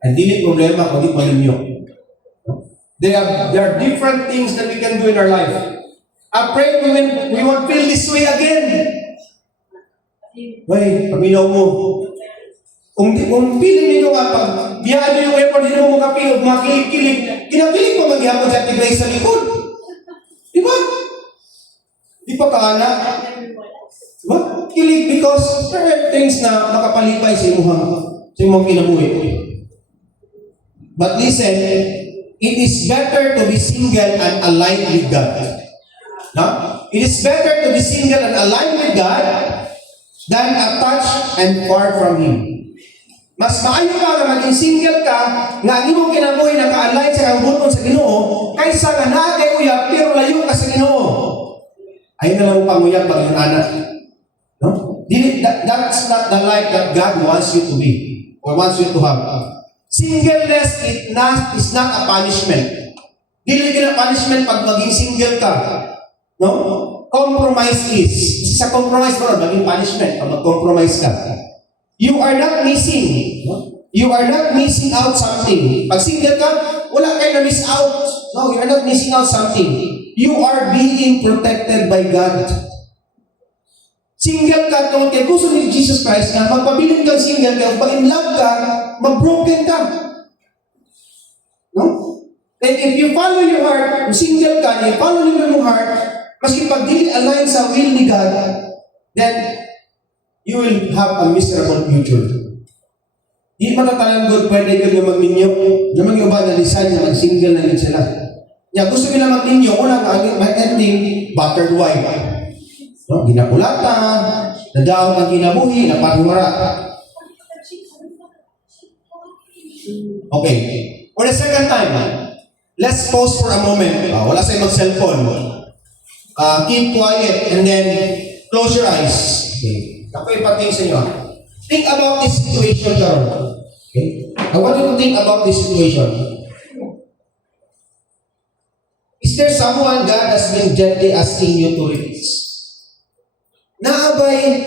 And dili problema kung di maminyo. No? There are different things that we can do in our life. I pray we won't feel this way again. Wait, paminaw mo. Kung piling nyo nga, pag biyaan nyo yung effort, hindi mo makapilog, mga kilig-kilig, kinakilig pa magyapon sa tigray sa likod. Di ba? Di pa kaana? Di ba? Kilig because there are things na makapalipay sa imong kinabuhi. But listen, it is better to be single and aligned with God. No? It is better to be single and aligned with God than attached and far from Him. Mas maayo ka na maging single ka, nga ang imong kinabuhi na ka-align sa kabuton sa Ginoo, kaysa nga naa kay uyab pero layo ka sa Ginoo. Ayun na lang panguyab pag yung anak. No? That's not the life that God wants you to be or wants you to have. Singleness is not a punishment. Dili gina punishment pag maging single ka. No? Compromise is. Sa compromise mo maging punishment pag mag-compromise ka. You are not missing. No? You are not missing out something. Pag single ka, wala kayo na miss out. No, you are not missing out something. You are being protected by God. Single ka, kung kaya gusto ni Jesus Christ na magpabilin kang single ka, pag in love ka, mag-broken ka. No? And if you follow your heart, kung single ka, you follow your heart, maski pag dili align sa will ni God, then you will have a miserable future. Di matatalang good, pwede yun yung magninyo. Yung mga iba na lisan, yung single na din sila. Ya, gusto nila magninyo, unang ending, battered wife. No? Ginakulatan, nadaon ang kinabuhi, napatwara. Okay. For the second time, let's pause for a moment. Wala sa'yo mag-cellphone. Keep quiet and then close your eyes. Okay. Ako ipating sa inyo. Think about this situation, Karon. Okay? I want you to think about this situation. Is there someone God has been gently asking you to release? Naabay,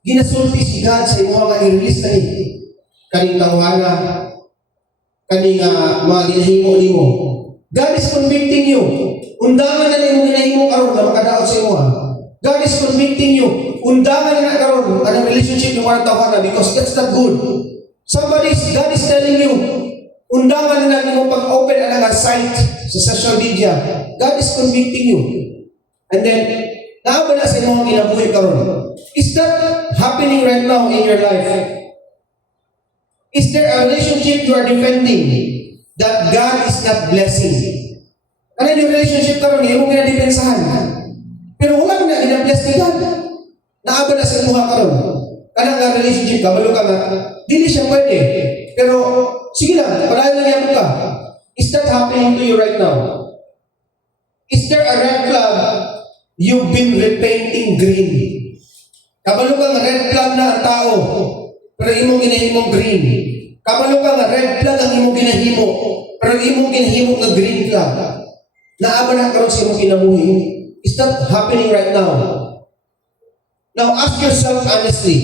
ginasulti si God sa imo nga i-release na ni. Kaning tawana, kaning mga ginahimo nimo. God is convicting you. Undangan na nimo ginahimo karon na makadaot sa imo. God is convicting you. Undangan na karon ang relationship ng mga tawana because that's not good. God is telling you, undangan na nimo pag-open ang site sa social media. God is convicting you. And then, naabala sa imo ang kinabuhi karon. Is that happening right now in your life? Is there a relationship you are defending that God is not blessing? Ano yung relationship karon niyo mong ginadepensahan? Pero wala na ina-bless ni God. Naaba na sa imuha karon. Kana nga relationship ka, balo ka nga, dili siya pwede. Pero sige lang, palayo lang yan ka. Is that happening to you right now? Is there a red flag you've been repainting green? Kabalo ka nga red flag na ang tao, pero imong ginahimong green. Kabalo ka nga red flag ang imong ginahimo, pero imong ginahimo nga green flag. Naaba na karon sa imong kinabuhi. Is that happening right now? Now, ask yourself honestly.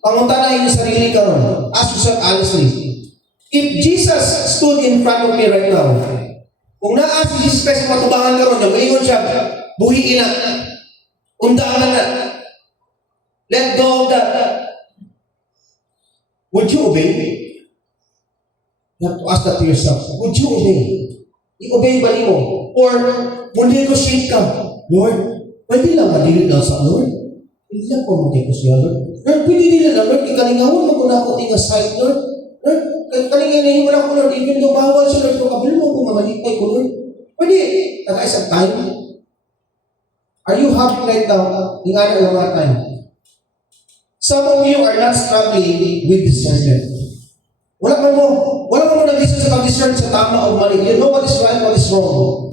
Pangutana yung sarili ka ron. Ask yourself honestly. If Jesus stood in front of me right now, kung na-ask si Jesus Christ matubangan ka ron, na mayon siya, buhiin na, undangan na, let go of that. Would you obey? You have to ask that to yourself. Would you obey? I-obey ba niyo? Or, mag-negotiate ka? Lord, pwede lang madilit lang sa Lord. Hindi lang po mag-eko siya, Lord. Lord, pwede nila lang, Lord, ikalingawan mo kung ako tinga side, Lord. Lord, kalingayin mo lang ko, Lord, even though bawal siya, Lord, kung kabilo mo kung mamalipay ko, Lord. Pwede, naka-isang time. Are you happy right now? Ingana lang mga time. Some of you are not struggling with discernment. Wala mo nag-listen sa pag-discern sa tama o mali. You know what is right, what is wrong.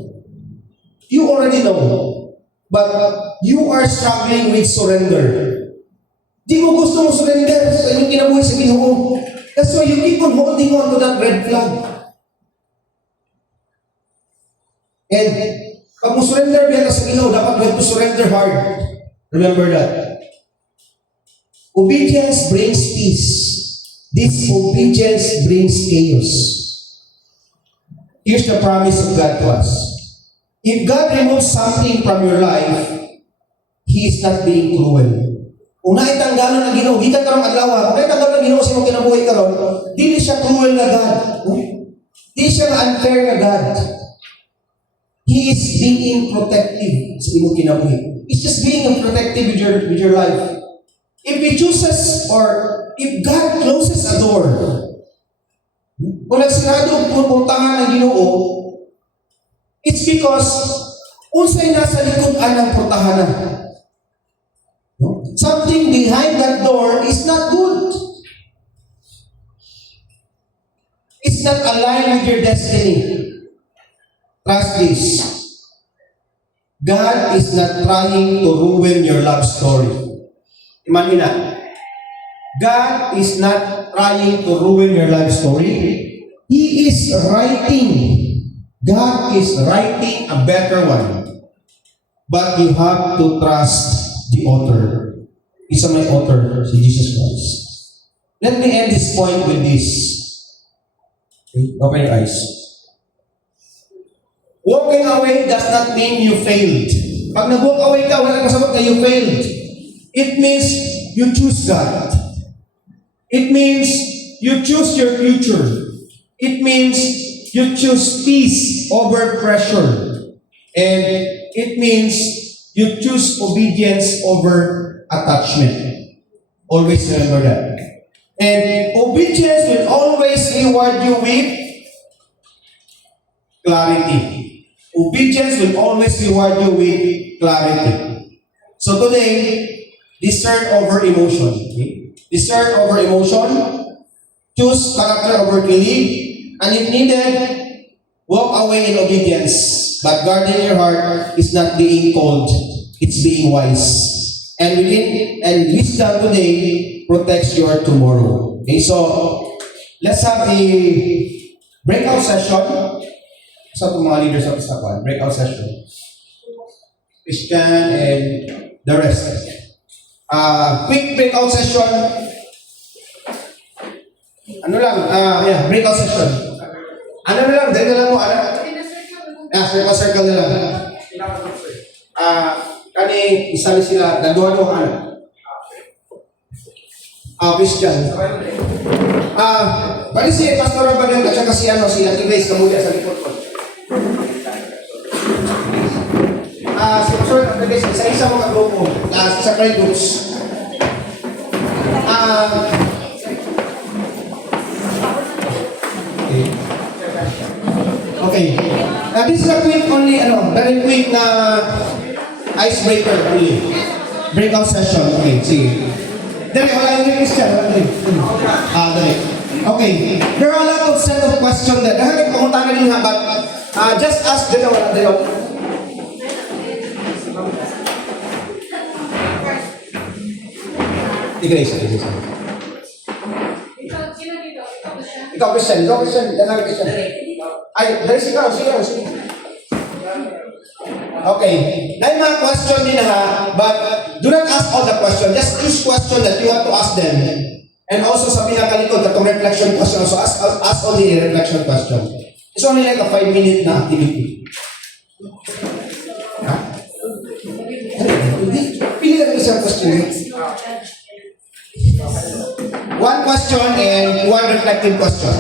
You already know. But you are struggling with surrender. Di mo gusto mo surrender sa inyong kinabuhi sa Ginoo. That's why you keep on holding on to that red flag. And pag mo surrender biya ka sa Ginoo, dapat we have to surrender hard. Remember that. Obedience brings peace. Disobedience brings chaos. Here's the promise of God to us. If God removes something from your life, He is not being cruel. Kung naitanggalan ng Ginoo, gikan karong adlaw, kung naitanggalan ng Ginoo sa imong kinabuhi karon, dili siya cruel na God. Dili siya unfair na God. He is being protective sa imong kinabuhi. He's just being protective with your life. If He chooses or if God closes a door, kung nagsarado ang pupuntahan ng Ginoo, it's because unsay nasa likodan ng portahanan. No? Something behind that door is not good. It's not aligned with your destiny. Trust this. God is not trying to ruin your love story. Imagine na. God is not trying to ruin your life story. He is writing. God is writing a better one. But you have to trust the author. Isa may author, si Jesus Christ. Let me end this point with this. Okay, open your eyes. Walking away does not mean you failed. Pag nag-walk away ka, wala kang kasabot na you failed. It means you choose God. It means you choose your future. It means you choose peace over pressure. And it means you choose obedience over attachment. Always remember that. And obedience will always reward you with clarity. Obedience will always reward you with clarity. So today, discern over emotion. Okay? Discern over emotion. Choose character over belief. And if needed, walk away in obedience. But guarding your heart is not being cold. It's being wise. And wisdom today protects your tomorrow. Okay, so let's have a breakout session. Sa mga leaders of Isapan, breakout session. Christian and the rest. Quick breakout session. Yeah, breakout session. Ano na lang, dahil na lang mo, circle na lang. Kani, isa sila, dalawa-dalawa Christian. Bali si Pastor Bagan at saka si Ate Grace kamuli sa likod ko. Si Pastor Bagan, isa-isa mga grupo, sa pride groups. Okay. This is a quick only, very quick na icebreaker only. Breakout session. Okay, sige. Dali, wala yung Christian. Dali. Okay. There are a lot of set of questions that dahil pumunta na din ha, but just ask dalawa. Grace. Ikaw, Christian. Yan lang, Christian. Ay, dali sigaw. Okay. May mga question din ha, but do not ask all the question. Just choose question that you want to ask them. And also sa pinakalikod, katong reflection question. So ask only a reflection question. It's only like a 5-minute na activity. Ha? Pili ka isang question. One question and one reflective question.